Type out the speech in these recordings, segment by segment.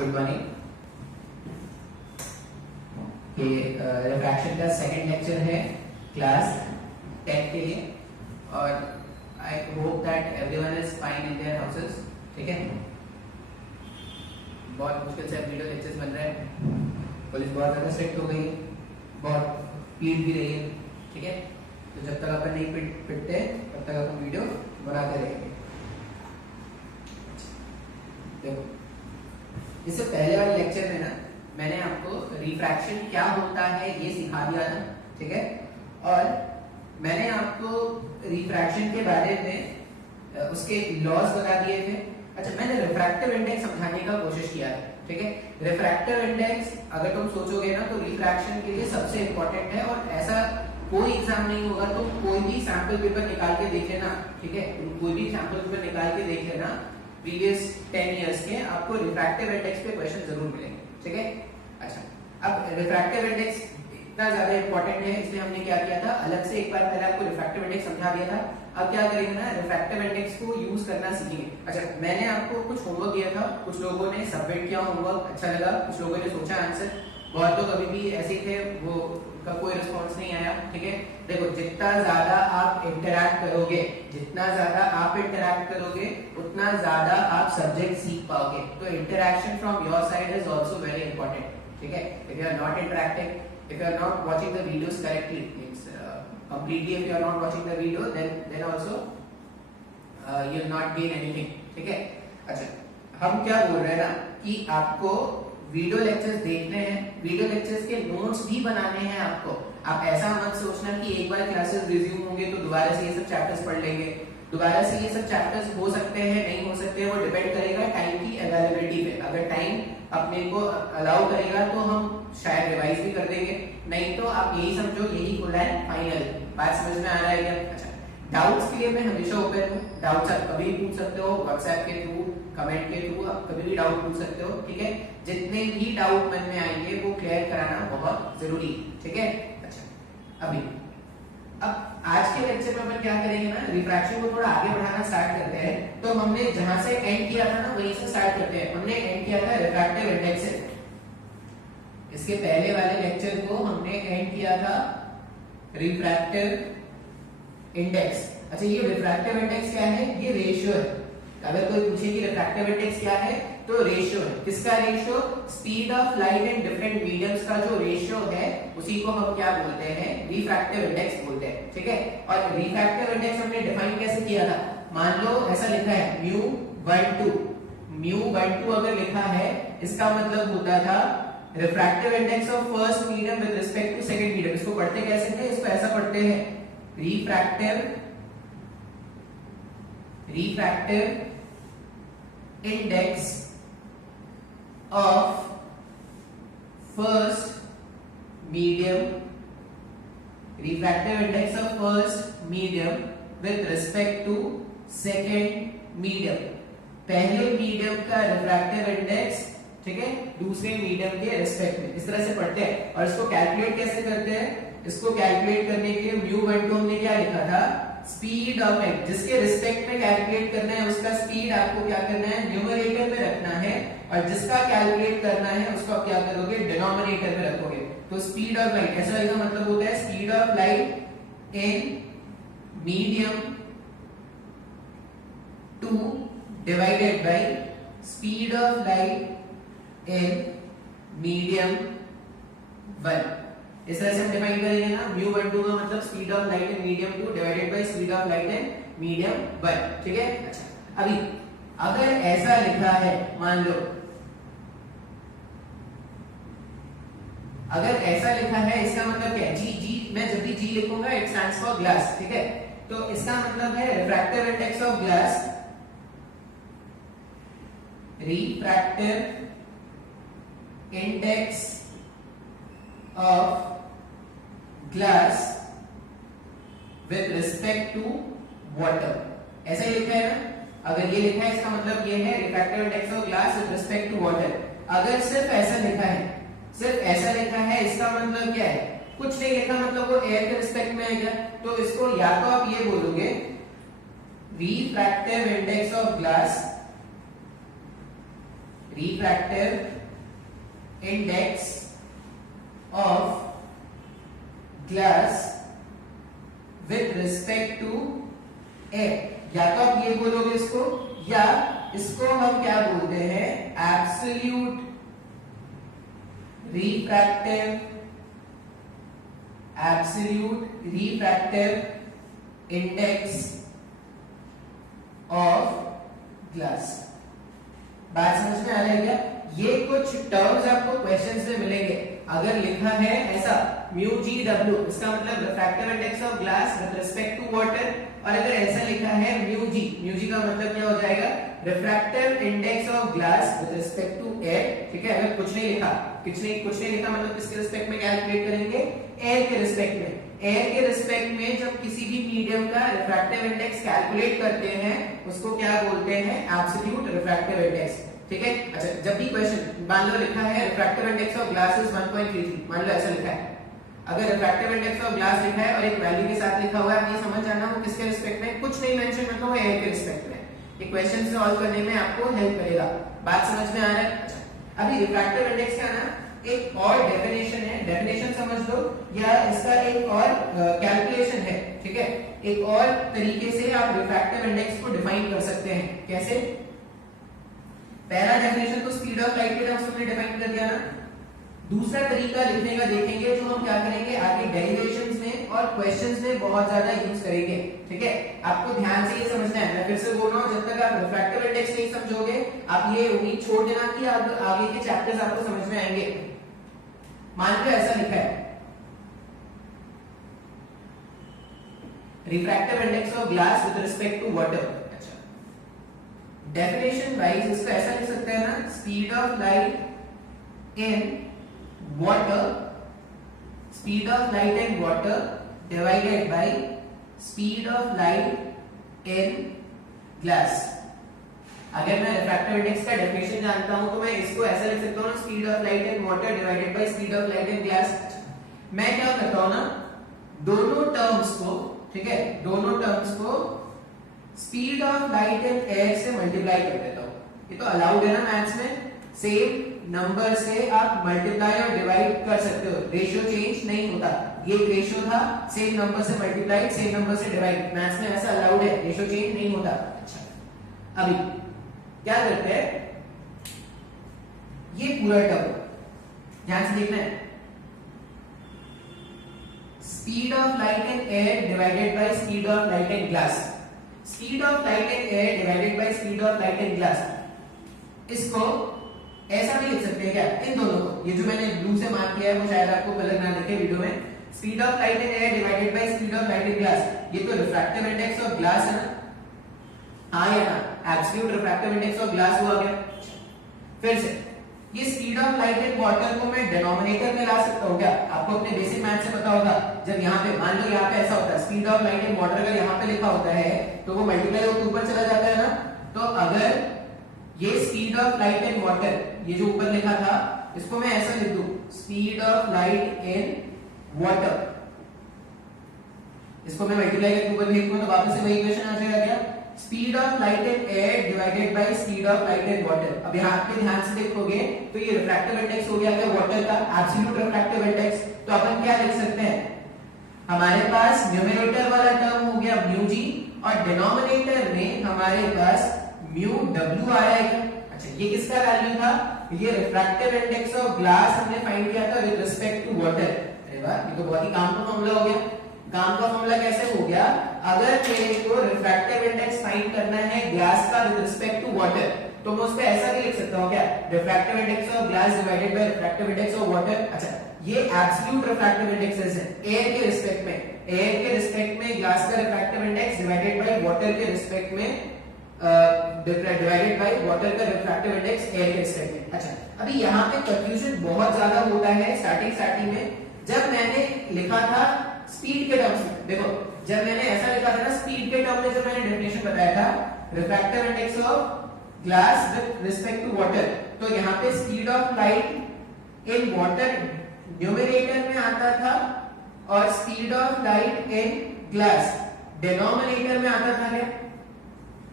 Good morning. ये refraction का second lecture है क्लास 10 के लिए और I hope that everyone is fine in their houses. ठीक है, बहुत मुश्किल से वीडियो लेक्चर्स बन रहे हैं, पुलिस बहुत ज़्यादा स्ट्रिक्ट हो गई, बहुत पीट भी रही है। ठीक है, तो जब तक अपन नहीं पिटते तब तक अपन वीडियो बनाते रहेंगे। देखो, इससे पहले वाले लेक्चर में ना मैंने आपको रिफ्रैक्शन क्या होता है ये सिखा दिया था। ठीक है, और मैंने आपको रिफ्रैक्शन के बारे में उसके लॉज बता दिए थे। अच्छा, मैंने रिफ्रैक्टिव इंडेक्स समझाने का कोशिश किया है। ठीक है, रिफ्रैक्टिव इंडेक्स अगर तुम सोचोगे ना तो रिफ्रैक्शन के लिए सबसे इंपॉर्टेंट है और ऐसा कोई एग्जाम नहीं होगा तो कोई भी सैंपल पेपर निकाल के देख लेना। ठीक है, कोई भी सैंपल पेपर निकाल के देख लेना प्रीवियस 10 इयर्स के, आपको रिफ्रैक्टिव इंडेक्स पे क्वेश्चन जरूर मिलेंगे। ठीक है, अच्छा, अब रिफ्रैक्टिव इंडेक्स इतना ज्यादा इंपॉर्टेंट है इसलिए हमने क्या किया था, अलग से एक बार पहले आपको रिफ्रैक्टिव इंडेक्स समझा दिया था। अब क्या करेंगे ना, रिफ्रैक्टिव इंडेक्स को यूज करना सीखेंगे। अच्छा, मैंने आपको कुछ होमवर्क दिया था, कुछ लोगों ने सबमिट किया होमवर्क, अच्छा लगा, कुछ लोगों ने सोचा आंसर, बहुत लोग अभी भी ऐसे ही थे, वो का कोई रिस्पॉन्स नहीं आया। ठीक है, देखो, जितना ज्यादा आप इंटरैक्ट करोगे, जितना ज्यादा आप इंटरैक्ट करोगे उतना ज्यादा आप सब्जेक्ट सीख पाओगे। तो interaction from your side is also very important. ठीक है, if you are not interacting, if you are not watching the videos correctly, means completely if you are not watching the video, then also you will not gain anything. ठीक है, अच्छा, हम क्या बोल रहे हैं ना कि आपको वीडियो लेक्चर्स देखने हैं, वीडियो लेक्चर्स के नोट्स भी बनाने हैं आपको। आप ऐसा मत सोचना कि एक बार क्लासेस रिज्यूम होंगे तो दोबारा से ये सब चैप्टर्स पढ़ लेंगे। दोबारा से ये सब चैप्टर्स हो सकते हैं, नहीं हो सकते हैं, वो डिपेंड करेगा टाइम की अवेलेबिलिटी पे। अगर टाइम अपने को अलाउ करेगा तो हम शायद रिवाइज भी कर देंगे, नहीं तो आप यही समझो यही खुला है फाइनल। बात समझ में आ रहा है क्या? अच्छा, डाउट्स के लिए मैं हमेशा ओपन हूँ, डाउट्स आप कभी भी पूछ सकते हो, व्हाट्सएप के थ्रू, कमेंट के थ्रू, आप कभी भी डाउट पूछ सकते हो। ठीक है, जितने भी डाउट मन में आएंगे वो क्लियर कराना बहुत जरूरी। ठीक है, अच्छा, अब आज के लेक्चर में अपन क्या करेंगे ना, रिफ्रैक्शन को थोड़ा आगे बढ़ाना स्टार्ट करते हैं। तो हमने जहां से एंड किया था ना वहीं से स्टार्ट करते हैं। हमने एंड किया था रिफ्रैक्टिव इंडेक्स से, इसके पहले वाले लेक्चर को हमने एंड किया था रिफ्रैक्टिव इंडेक्स। अच्छा, ये रिफ्रैक्टिव इंडेक्स क्या है? ये रेशियो है। अगर कोई पूछे कि रिफ्रैक्टिव इंडेक्स क्या है तो रेशियो है। किसका ratio? Speed of light in different mediums का जो रेशियो है उसी को हम क्या बोलते हैं? रिफ्रैक्टिव इंडेक्स बोलते हैं। ठीक है, और रिफ्रैक्टिव इंडेक्स हमने डिफाइन कैसे किया था? मान लो ऐसा लिखा है μ/2 अगर लिखा है इसका मतलब होता था refractive index of first medium with respect to second medium. इसको पढ़ते कैसे थे? इसको ऐसा पढ़ते हैं, refractive index of first medium, refractive index of first medium with respect to second medium. पहले मीडियम का रिफ्रैक्टिव इंडेक्स, ठीक है, दूसरे मीडियम के रिस्पेक्ट में, इस तरह से पढ़ते हैं। और इसको कैलकुलेट कैसे करते हैं? इसको कैलकुलेट करने के लिए μ/2 हमने क्या लिखा था? Speed of light. जिसके रिस्पेक्ट में कैलकुलेट करना है उसका स्पीड आपको क्या करना है? न्यूमरेटर में रखना है, और जिसका कैलकुलेट करना है उसको आप क्या करोगे? डिनोमिनेटर में रखोगे। तो स्पीड ऑफ लाइट, ऐसा इसका मतलब होता है speed of light in medium 2 divided by speed of light in medium 1। इस तरह से हम डिफाइन करेंगे ना, μ/2 का मतलब speed of light in medium 2 divided by speed of light in medium 1। ठीक है, अच्छा, अभी अगर ऐसा लिखा है, मान लो अगर ऐसा लिखा है, इसका मतलब क्या है? जी, मैं जब भी जी लिखूंगा इट स्टैंड्स फॉर ग्लास। ठीक है, तो इसका मतलब है refractive index of glass, refractive index of glass with respect to water. ऐसा ही लिखा है ना? अगर ये लिखा है इसका मतलब ये है refractive index of glass with respect to water. अगर सिर्फ ऐसा लिखा है, सिर्फ ऐसा लिखा है, इसका मतलब क्या है? कुछ नहीं लिखा, मतलब वो एयर के रिस्पेक्ट में है क्या? तो इसको या तो आप ये बोलोगे refractive index of glass refractive index of glass with respect to air। या तो आप ये बोलोगे इसको, या इसको हम क्या बोलते हैं, absolute refractive index of glass। बात समझ में आ रही है क्या? ये कुछ टर्म्स आपको क्वेश्चंस में मिलेंगे। अगर लिखा है ऐसा म्यू जी डब्ल्यू, इसका मतलब refractive index of glass with respect to water, और अगर ऐसा लिखा है म्यू जी का मतलब क्या हो जाएगा, refractive index of glass with respect to air. ठीक है, अगर कुछ नहीं लिखा मतलब किसके रिस्पेक्ट में कैलकुलेट करेंगे, एयर के रिस्पेक्ट में। एयर के रिस्पेक्ट में जब किसी भी मीडियम का रिफ्रैक्टिव इंडेक्स कैलकुलेट करते हैं उसको क्या बोलते हैं, एब्सोल्यूट रिफ्रैक्टिव इंडेक्स। ठीक है, अच्छा जब भी क्वेश्चन मान लो लिखा है refractive index of glass is 1.33, मान लो ऐसा लिखा है, अगर रिफ्रैक्टिव इंडेक्स ऑफ ग्लास लिखा है और एक वैल्यू के साथ लिखा हुआ है, ये समझ जाना वो किसके रिस्पेक्ट में, कुछ नहीं मेंशन करना, वो एयर के रिस्पेक्ट में। ये क्वेश्चन सॉल्व करने में आपको हेल्प करेगा। बात समझ में आ रहा है? अच्छा अभी रिफ्रैक्टिव इंडेक्स का ना एक और डेफिनेशन है, डेफिनेशन समझ लो, या इसका एक और कैलकुलेशन है। ठीक है, एक और तरीके से आप रिफ्रैक्टिव इंडेक्स को डिफाइन कर सकते हैं। कैसे? पहला डेफिनेशन तो स्पीड ऑफ लाइट के टर्म्स में डिफाइन कर दिया ना, दूसरा तरीका लिखने का देखेंगे जो हम क्या करेंगे आगे डेरिवेशंस में और क्वेश्चंस में बहुत ज्यादा यूज करेंगे। ठीक है, आपको ध्यान से ये समझना है, मैं फिर से बोल रहा हूं, जब तक आप रिफ्रैक्टिव इंडेक्स नहीं समझोगे आप ये उम्मीद छोड़ देना कि आप आगे के चैप्टर्स आपको समझ में आएंगे। मान लो ऐसा लिखा है refractive index of glass with respect to water. अच्छा डेफिनेशन वाइज इसको ऐसा लिख सकते हैं ना, speed of light in water divided by speed of light in glass। अगर मैं रिफ्रैक्टिव इंडेक्स का डेफिनेशन जानता हूं तो मैं इसको ऐसा लिख सकता हूं, speed of light in water divided by speed of light in glass. मैं क्या करता हूं ना, दोनों टर्म्स को, ठीक है, दोनों टर्म्स को speed of light in air से मल्टीप्लाई कर देता हूं। ये तो अलाउड है ना मैथ्स में, सेम नंबर से आप मल्टीप्लाई और डिवाइड कर सकते हो, रेशियो चेंज नहीं होता। ये रेशियो था, सेम नंबर से मल्टीप्लाई, सेम नंबर से डिवाइड, मैथ्स में ऐसा अलाउड है, रेशियो चेंज नहीं होता। अच्छा अभी क्या करते हैं, ये पूरा टर्म ध्यान से देखना है, speed of light in air divided by speed of light in glass. Speed of light in air divided by speed of light in glass, इसको ऐसा भी लिख सकते हैं क्या, इन दोनों को, ये जो मैंने ब्लू से मार्क किया है वो शायद आपको कलर ना दिखे वीडियो में, speed of light in air divided by speed of light in glass. ये तो रिफ्रैक्टिव इंडेक्स ऑफ ग्लास है ना, हाँ या ना, absolute refractive index of glass हुआ गया। फिर से ये speed of light in water को मैं डिनोमिनेटर में ला सकता हूं क्या, आपको अपने बेसिक मैथ से पता होगा, जब यहाँ पे मान लो यहाँ पे ऐसा होता है, speed of light in water अगर यहाँ पे लिखा होता है तो वो मल्टीप्लाई होकर ऊपर चला जाता है ना, तो अगर ये speed of light in water, ये जो ऊपर लिखा था, इसको मैं ऐसा लिख दूं, speed of light in water, इसको मैं मल्टीप्लाई करके ऊपर लिख दूं तो वापस से वही इक्वेशन आ जाएगा क्या, speed of light in air divided by speed of light in water. अब यहाँ पे ध्यान से देखोगे तो ये रिफ्रैक्टिव इंडेक्स हो गया वाटर का, एब्सोल्यूट रिफ्रैक्टिव इंडेक्स। तो अपन क्या लिख सकते हैं, हमारे पास न्यूमरेटर वाला टर्म हो गया म्यू जी, और डिनोमिनेटर में हमारे पास म्यू डब्ल्यू आ रहा है। अच्छा ये किसका वैल्यू था, ये रिफ्रैक्टिव इंडेक्स ऑफ ग्लास हमने फाइंड किया था विद रिस्पेक्ट टू वाटर। अरे वाह, ये तो बहुत ही काम का फॉर्मूला हो गया। काम का फॉर्मूला कैसे हो गया, अगर मेरे को रिफ्रैक्टिव इंडेक्स फाइंड करना है ग्लास का विद रिस्पेक्ट टू वाटर, तो मैं उसको ऐसा भी लिख सकता हूं क्या, refractive index of glass divided by refractive index of water. अच्छा ये एब्सोल्यूट रिफ्रैक्टिव इंडेक्सेस है एयर के रिस्पेक्ट में, एयर के रिस्पेक्ट में ग्लास का refractive index divided by water के रिस्पेक्ट में डिवाइडेड बाय वाटर का रिफ्रैक्टिव इंडेक्स एयर के रिस्पेक्ट में। अच्छा अभी यहाँ पे कंफ्यूजन बहुत ज्यादा होता है स्टार्टिंग में, जब मैंने लिखा था स्पीड के टर्म्स में, देखो जब मैंने ऐसा लिखा था ना स्पीड के टर्म में, जो मैंने डेफिनेशन बताया था refractive index of glass with respect to water, तो यहाँ पे speed of light in water numerator में आता था और speed of light in glass denominator में आता था क्या।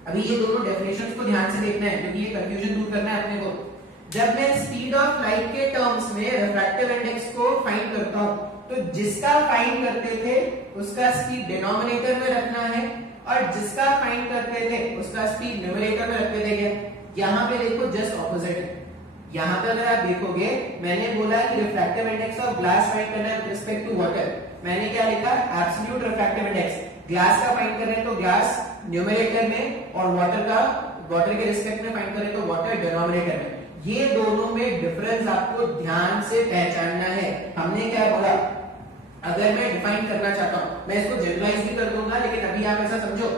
अभी ये दोनों डेफिनेशंस को ध्यान से देखना है क्योंकि ये कंफ्यूजन दूर करना है अपने को। जब मैं स्पीड ऑफ लाइट के टर्म्स में रिफ्रैक्टिव इंडेक्स को फाइंड करता हूं, तो जिसका फाइंड करते थे उसका स्पीड डिनोमिनेटर में रखना है और जिसका फाइंड करते थे उसका स्पीड न्यूमरेटर में रखते थे। क्या यहाँ पे देखो जस्ट ऑपोजिट है। यहाँ पे अगर आप देखोगे मैंने बोला कि refractive index of glass find करना है विद रिस्पेक्ट टू वाटर, मैंने क्या लिखा एब्सोल्यूट रिफ्रैक्टिव इंडेक्स। ग्लास का फाइंड कर रहे हैं तो ग्लास न्यूमरेटर में और वाटर के रिस्पेक्ट में फाइंड करें तो वाटर डिनोमिनेटर में। ये दोनों में डिफरेंस आपको ध्यान से पहचानना है। हमने क्या बोला, अगर मैं डिफाइन करना चाहता हूं, मैं इसको जनरलाइज भी कर दूंगा, लेकिन अभी आप ऐसा समझो,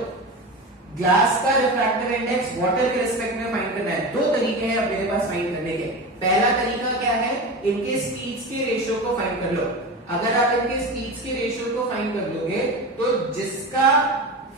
ग्लास का रिफ्रैक्टिव इंडेक्स वाटर के रिस्पेक्ट में फाइंड करना है। दो तरीके हैं अब मेरे पास फाइंड करने के। पहला तरीका क्या है, इनके स्पीड्स के रेशियो को फाइंड कर लो। अगर आप इनके स्पीड्स के रेशियो को फाइंड कर लोगे तो जिसका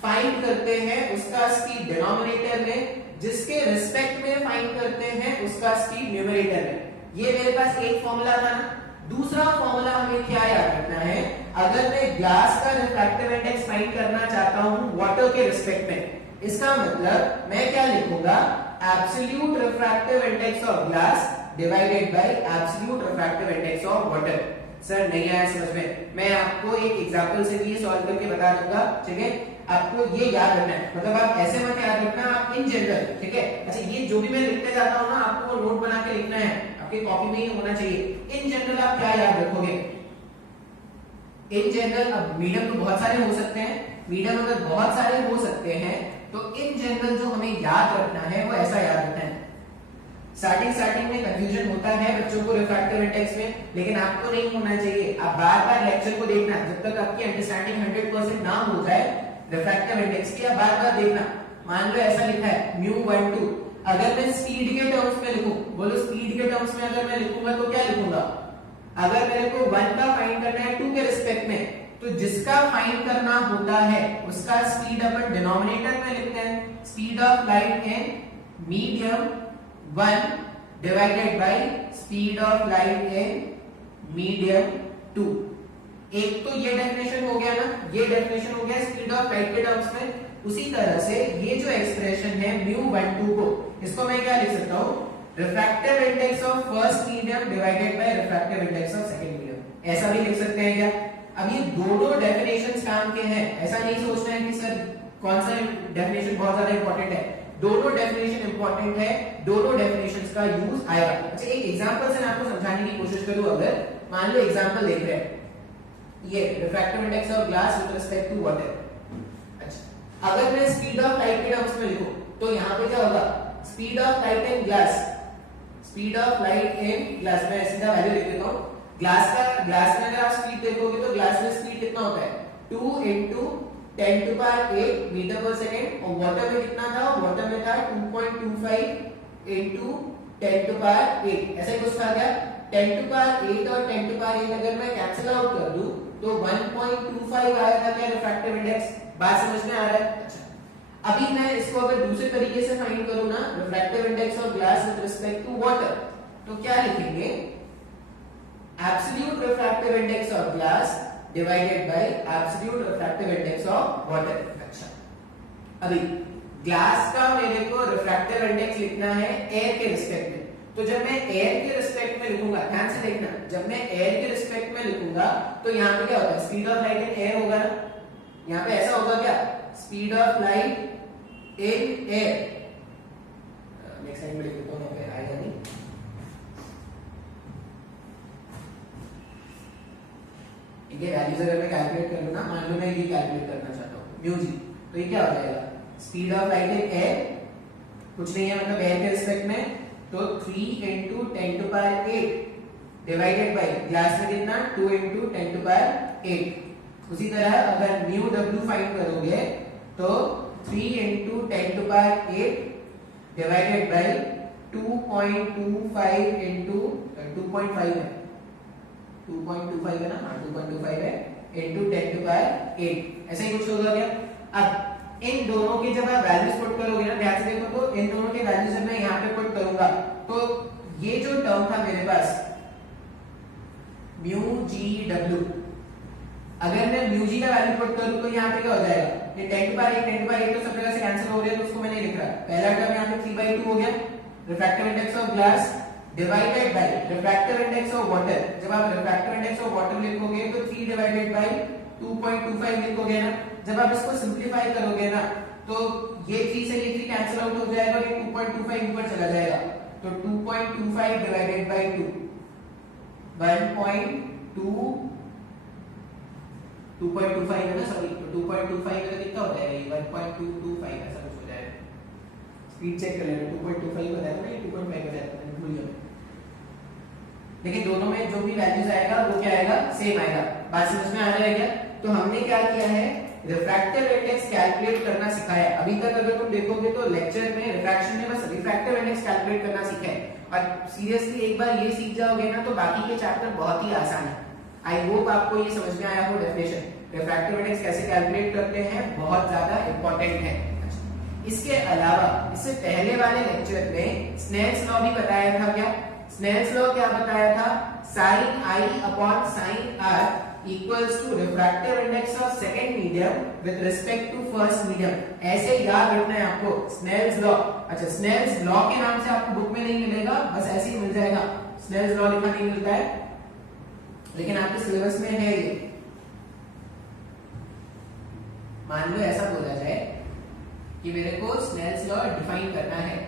फाइंड करते हैं उसका स्पीड डिनोमिनेटर में, जिसके रिस्पेक्ट में फाइंड करते हैं उसका स्पीड न्यूमरेटर में। ये मेरे पास एक फॉर्मूला था ना। दूसरा फॉर्मूला हमें क्या याद रखना है, अगर मैं ग्लास का रिफ्रैक्टिव इंडेक्स फाइंड करना चाहता हूं वाटर के रिस्पेक्ट में, इसका मतलब मैं क्या लिखूंगा, absolute refractive index of glass divided by absolute refractive index of water. Sir नहीं आया समझ में, मैं आपको एक एग्जांपल से भी ये सॉल्व करके बता दूंगा, ठीक है। आपको ये याद रखना है, मतलब आप ऐसे मत याद रखना, आप इन जनरल, ठीक है। अच्छा ये जो भी मैं लिखते जाता हूं ना, आपको वो नोट बना के लिखना है, आपकी कॉपी में ही होना चाहिए। इन जनरल आप क्या याद रखोगे, इन जनरल, अब मीडियम तो बहुत सारे हो सकते हैं, मीडियम अगर बहुत सारे हो सकते हैं तो इन जनरल जो हमें याद रखना है वो ऐसा याद रखना है। स्टार्टिंग में कंफ्यूजन होता है बच्चों को रिफ्रैक्टिव इंडेक्स में, लेकिन आपको नहीं होना चाहिए। आप बार-बार लेक्चर को देखना, जब तक आपकी अंडरस्टैंडिंग 100% ना हो जाए रिफ्रैक्टिव इंडेक्स की, आप बार-बार देखना। मान लो ऐसा लिखा है μ12, अगर मैं स्पीड के टर्म्स में लिखूं, बोलो स्पीड के टर्म्स में अगर मैं लिखूंगा तो क्या लिखूंगा, अगर मेरे को 1 का फाइंड करना है 2 के रिस्पेक्ट में, तो जिसका फाइंड करना होता है उसका स्पीड अपन डिनोमिनेटर में लिखते हैं, speed of light in medium 1 divided by speed of light in medium 2। एक तो ये डेफिनेशन हो गया ना, ये डेफिनेशन हो गया स्पीड ऑफ लाइट के टर्म्स में। उसी तरह से ये जो एक्सप्रेशन है μ12 को, इसको मैं क्या लिख सकता हूं, refractive index of first medium divided by refractive index of second medium, ऐसा भी लिख सकते हैं क्या। अब ये दोनों डेफिनेशंस काम के हैं, ऐसा नहीं सोचना है कि सर कौन सा डेफिनेशन बहुत ज्यादा इंपॉर्टेंट है। दोनों डेफिनेशन इंपॉर्टेंट है, दोनों डेफिनेशंस का यूज आएगा। अच्छा एक एग्जांपल से मैं आपको समझाने की कोशिश करूं, अगर मान लो एग्जांपल देख रहे हैं, ये refractive index of glass with respect to water. अच्छा अगर मैं स्पीड ऑफ लाइट के टर्म्स में लिखूं तो यहां पे क्या होगा, speed of light in glass, speed of light in glass, मैं सीधा वैल्यू लिख देता हूं। ग्लास में अगर आप स्पीड देखोगे तो ग्लास में स्पीड कितना होता है, 2 into 10 to power 8 मीटर पर सेकेंड, और वाटर में कितना था, वाटर में था 2.25 into 10 to power 8, ऐसा ही कुछ था क्या। 10 to power 8 और 10 to power 8 अगर मैं कैंसिल आउट कर दूं तो 1.25 आएगा क्या रिफ्रैक्टिव इंडेक्स, बात समझ में आ रहा है। अच्छा अभी मैं इसको अगर दूसरे तरीके से फाइंड करूं ना, refractive index of glass with respect to water, तो क्या लिखेंगे, absolute refractive index of glass divided by absolute refractive index of water. अच्छा अभी ग्लास का मेरे को रिफ्रैक्टिव इंडेक्स लिखना है एयर के रिस्पेक्ट में, तो जब मैं एयर के रिस्पेक्ट में लिखूंगा, ध्यान से देखना, जब मैं एयर के रिस्पेक्ट में लिखूंगा तो यहाँ पे क्या होगा, speed of light in air होगा ना, यहाँ पे ऐसा होगा क्या, speed of light in air, next line में लिख देता हूं, यहाँ पे आएगा नहीं, ये वैल्यूज अगर मैं कैलकुलेट कर लूं ना, मान लो मैं ये कैलकुलेट करना चाहता हूं म्यू जी, तो ये क्या हो जाएगा, speed of light in air कुछ नहीं है, मतलब एयर के रिस्पेक्ट में, तो 3 into 10 to power 8 divided by glass में कितना 2 into 10 to power 8। उसी तरह अगर म्यू डब्ल्यू फाइंड करोगे तो 3 into 10 to power 8 divided by 2.25 into 2.5 है, 2.25 है ना, हाँ 2.25 है into 10 to power 8, ऐसा ही कुछ होगा क्या। अब इन दोनों की जब आप वैल्यूज पुट करोगे ना, ध्यान से देखो, तो इन दोनों के वैल्यूज जब मैं यहाँ पे पुट करूंगा तो ये जो टर्म था मेरे पास म्यू जी डब्ल्यू, अगर मैं म्यू जी का वैल्यू पुट करूं तो यहाँ पे क्या हो जाएगा, ये 10 to power 8 तो सब जगह से कैंसिल हो रहा है, तो उसको मैंने लिख रहा है, पहला टर्म यहाँ पे 3/2 हो गया refractive index of glass divided by refractive index of water. जब आप रिफ्रैक्टिव इंडेक्स ऑफ वाटर लिखोगे तो 3 डिवाइडेड बाय 2.25 लिखोगे ना। जब आप इसको सिंपलीफाई करोगे ना तो ये 3 से ये 3 कैंसिल आउट हो जाएगा, ये 2.25 ऊपर चला जाएगा, तो 2.25 डिवाइडेड बाय 2 2.25 है ना, सॉरी, तो 2.25 का कितना हो जाएगा, ये 1.225 ऐसा कुछ हो जाएगा। स्पीड चेक कर लेना, 2.25 हो जाएगा ना, ये 2.5 हो जाएगा, मैंने भूल गया। लेकिन दोनों में जो भी वैल्यूज आएगा वो क्या आएगा, सेम आएगा। बात समझ में आ रहा है क्या? तो हमने क्या किया है, रिफ्रैक्टिव इंडेक्स कैलकुलेट करना सिखाया। अभी तक अगर तुम देखोगे तो लेक्चर में रिफ्रैक्शन में बस रिफ्रैक्टिव इंडेक्स कैलकुलेट करना सीखा है, और सीरियसली एक बार ये सीख जाओगे ना तो बाकी के चैप्टर बहुत ही आसान है। आई होप आपको ये समझ में आया हो डेफिनेशन, रिफ्रैक्टिव इंडेक्स कैसे कैलकुलेट करते हैं, बहुत ज्यादा इंपॉर्टेंट है। इसके अलावा इससे पहले वाले लेक्चर में स्नेल्स लॉ भी बताया था। क्या स्नेल्स लॉ क्या बताया था, sin i upon sin r equals to refractive index of second medium with respect to first medium. ऐसे याद रखना है आपको स्नेल्स लॉ। अच्छा, स्नेल्स लॉ के नाम से आपको बुक में नहीं मिलेगा, बस ऐसे ही मिल जाएगा, स्नेल्स लॉ लिखा नहीं मिलता है, लेकिन आपके सिलेबस में है ये। मान लो ऐसा बोला जाए कि मेरे को स्नेल्स लॉ डिफाइन करना है।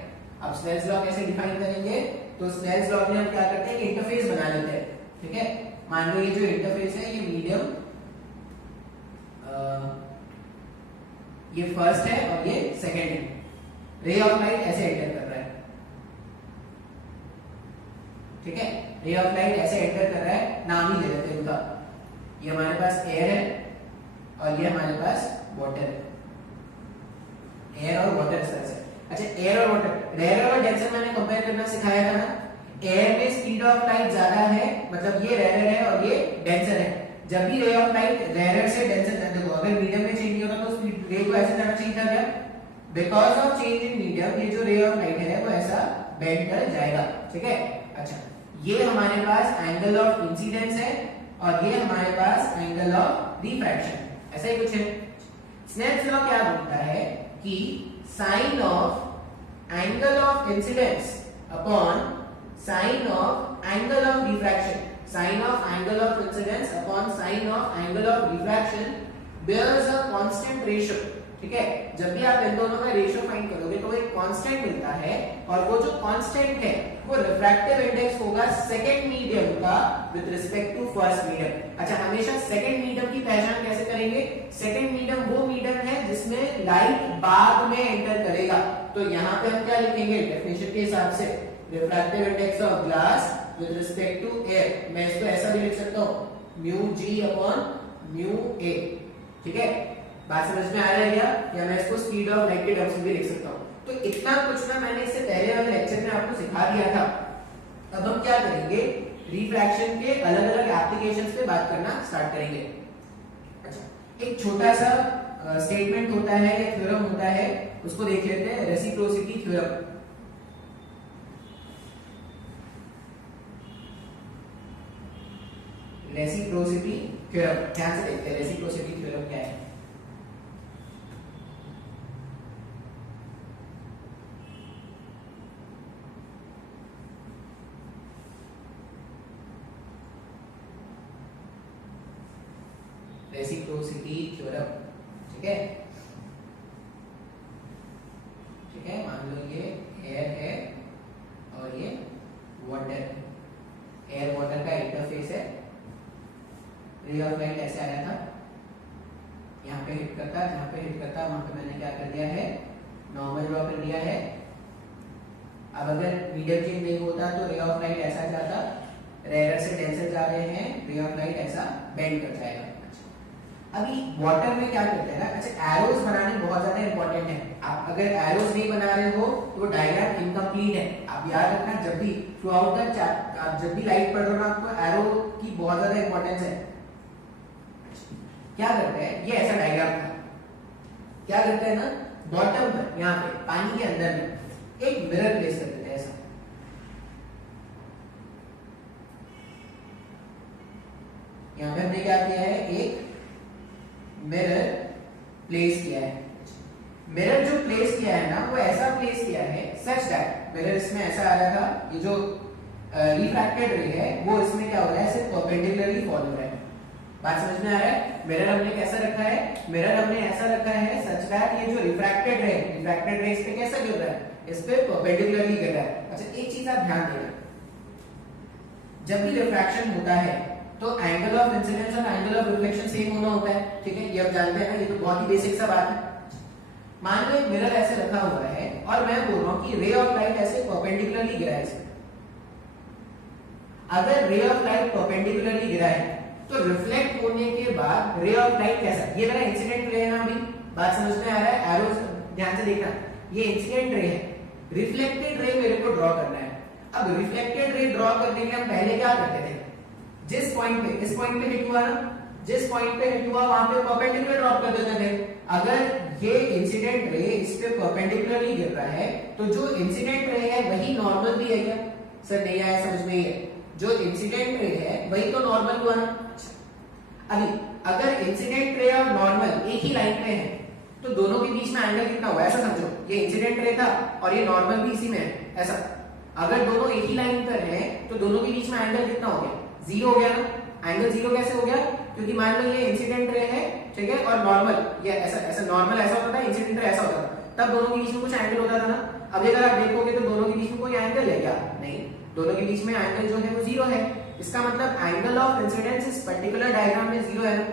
अब स्नेल्स लॉ कैसे डिफाइन करेंगे, तो स्नेल्स लॉ में हम क्या करते हैं, इंटरफेस बना लेते हैं। ठीक है, मान लो ये जो इंटरफेस है ये मीडियम, ये फर्स्ट है और ये सेकंड है। रे ऑफ लाइट ऐसे एंटर कर रहा है, ठीक है, रे ऑफ लाइट ऐसे एंटर कर रहा है, नाम ही ले लेते हैं उनका। ये हमारे पास एयर है और ये हमारे पास वाटर है, एयर और वाटर इस तरह से। अच्छा, एयर और वाटर, रेयर और डेंसर मैंने कंपेयर करना सिखाया था ना। एयर में स्पीड ऑफ लाइट ज्यादा है, मतलब ये रेयर है और ये डेंसर है। जब भी रे ऑफ लाइट रेयर से डेंसर जाता है, अगर मीडियम में चेंज नहीं होता तो स्पीड रे को ऐसे जाना चाहिए था क्या, because of change in medium ये जो रे ऑफ लाइट है वो ऐसा बेंड कर जाएगा। ठीक है, अच्छा, ये हमारे पास एंगल ऑफ इंसिडेंस है और ये हमारे पास एंगल ऑफ रिफ्रैक्शन, ऐसा ही कुछ है। स्नेल्स लॉ क्या बोलता है कि sine of angle of incidence upon sine of angle of refraction, sine of angle of incidence upon sine of angle of refraction bears a constant ratio। ठीक है, जब भी आप इन दोनों में रेशियो फाइंड करोगे तो एक कांस्टेंट मिलता है, और वो जो कांस्टेंट है वो रिफ्रैक्टिव इंडेक्स होगा सेकंड मीडियम का with respect to first medium. अच्छा, हमेशा सेकंड मीडियम की पहचान कैसे करेंगे, सेकंड मीडियम वो मीडियम है जिसमें लाइट बाद में एंटर करेगा। तो यहाँ पे हम क्या लिखेंगे, डेफिनेशन के हिसाब से refractive index of glass with respect to air, मैं इसको ऐसा भी लिख सकता हूँ mu G upon mu A. ठीक है, बात समझ में आ रहा है क्या, या मैं इसको स्पीड ऑफ लाइट के टर्म्स में भी लिख सकता हूँ। तो इतना कुछ ना मैंने इससे पहले वाले लेक्चर में आपको सिखा दिया था। अब हम क्या करेंगे, रिफ्रैक्शन के अलग अलग एप्लीकेशंस पे बात करना स्टार्ट करेंगे। अच्छा, एक छोटा सा स्टेटमेंट होता है या थ्योरम होता है, उसको देख लेते हैं, रेसिप्रोसिटी थ्योरम। रेसिप्रोसिटी थ्योरम ध्यान से देखते हैं, रेसिप्रोसिटी थ्योरम क्या है। रेसिप्रोसिटी थ्योरम, ठीक है, ठीक है, मान लो ये एयर है और ये वाटर है, एयर वाटर का इंटरफेस है, रे ऑफ लाइट ऐसे आया था, यहाँ पे हिट करता, जहाँ पे हिट करता वहां पे मैंने क्या कर दिया है, नॉर्मल ड्रॉ कर दिया है। अब अगर मीडियम चेंज नहीं होता तो रे ऑफ लाइट ऐसा जाता, रेयर से डेंसर जा रहे हैं, रे ऑफ लाइट ऐसा बेंड कर जाएगा। अभी वाटर में क्या करते हैं ना, अच्छा, एरोस बनाने बहुत ज्यादा इंपॉर्टेंट है। आप अगर एरोस नहीं बना रहे हो तो वो डायग्राम इनकम्प्लीट है। आप याद रखना, जब भी थ्रू आउट द जब भी लाइट पढ़ रहे हो ना, आपको एरो की बहुत ज्यादा इंपॉर्टेंस है। क्या करते हैं, ये ऐसा डायग्राम था, क्या करते हैं ना, बॉटम पर यहाँ पे पानी के अंदर में एक मिरर प्लेस कर देते हैं ऐसा, यहाँ पे हमने क्या किया है, एक मिरर प्लेस किया है। मिरर जो प्लेस किया है ना, वो ऐसा प्लेस किया है सच दैट मिरर इसमें ऐसा आ रहा था, ये जो रिफ्रैक्टेड रे है वो इसमें क्या हो रहा है, सिर्फ परपेंडिकुलरली फॉल हो रहा है। बात समझ में आ रहा है? मिरर हमने कैसा रखा है, मिरर हमने ऐसा रखा है सच दैट ये जो रिफ्रैक्टेड रे इस पे कैसा गिर रहा है, इस पे परपेंडिकुलरली गिर रहा है। अच्छा एक चीज आप ध्यान देना, जब भी रिफ्रैक्शन होता है तो एंगल ऑफ इंसिडेंस और एंगल ऑफ रिफ्लेक्शन सेम होना होता है, ठीक है, ये आप जानते हैं ना, ये तो बहुत ही बेसिक सा बात है। मान लो एक मिरर ऐसे रखा हुआ है और मैं बोल रहा हूं कि रे ऑफ लाइट ऐसे परपेंडिकुलरली गिरा है इसमें। अगर रे ऑफ लाइट परपेंडिकुलरली गिरा है तो रिफ्लेक्ट होने के बाद रे ऑफ लाइट कैसा, ये मेरा इंसिडेंट रे है ना, अभी बात समझ में आ रहा है, एरोस ध्यान से देखना, ये इंसिडेंट रे है, रिफ्लेक्टेड रे मेरे को ड्रॉ करना है। अब रिफ्लेक्टेड रे ड्रॉ करने के हम पहले क्या करते थे, जिस पॉइंट पे, इस पॉइंट पे हिट हुआ ना, जिस पॉइंट पे हिट हुआ वहां पे परपेंडिकुलर ड्रॉप कर देते थे। अगर ये इंसिडेंट रे इस पे परपेंडिकुलरली गिर रहा है तो जो इंसिडेंट रे है वही नॉर्मल भी है क्या? सर नहीं आया समझ में, ये जो इंसिडेंट रे है वही तो नॉर्मल हुआ ना। अभी अगर इंसिडेंट रे और नॉर्मल एक ही लाइन पे है तो दोनों के बीच में एंगल कितना हुआ, ऐसा समझो, ये इंसिडेंट रे था और ये नॉर्मल भी इसी में है, ऐसा। अगर दोनों एक ही लाइन पर है तो दोनों के बीच में एंगल कितना हो गया, जीरो हो गया ना। एंगल जीरो कैसे हो गया, क्योंकि मान लो ये इंसिडेंट रे है, ठीक है, और नॉर्मल ये ऐसा ऐसा नॉर्मल ऐसा होता था, इंसिडेंट रे ऐसा होता था, तब दोनों के बीच में कुछ एंगल होता था ना। अब अगर आप देखोगे तो दोनों के बीच में कोई एंगल है क्या? नहीं, दोनों के बीच में एंगल जो है वो जीरो है। इसका मतलब एंगल ऑफ इंसिडेंस इस पर्टिकुलर डायग्राम में जीरो है ना।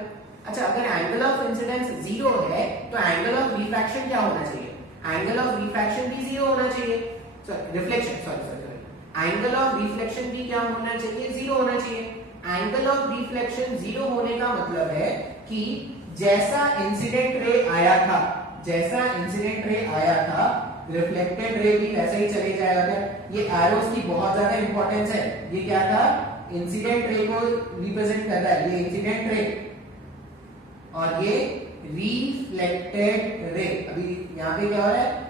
अच्छा अगर एंगल ऑफ इंसिडेंस जीरो है तो एंगल ऑफ रिफ्रैक्शन क्या होना चाहिए, एंगल ऑफ रिफ्रैक्शन भी जीरो होना चाहिए, reflection sorry angle of reflection भी क्या होना चाहिए, जीरो होना चाहिए। एंगल ऑफ रिफ्लेक्शन जीरो होने का मतलब है कि जैसा इंसिडेंट रे आया था, जैसा इंसिडेंट रे आया था रिफ्लेक्टेड रे भी वैसे ही चले जाएगा। ये एरोस की बहुत ज्यादा इंपॉर्टेंस है। ये क्या था, इंसिडेंट रे को रिप्रेजेंट करता है, ये इंसिडेंट रे और ये रिफ्लेक्टेड रे। अभी यहाँ पे क्या हो रहा है,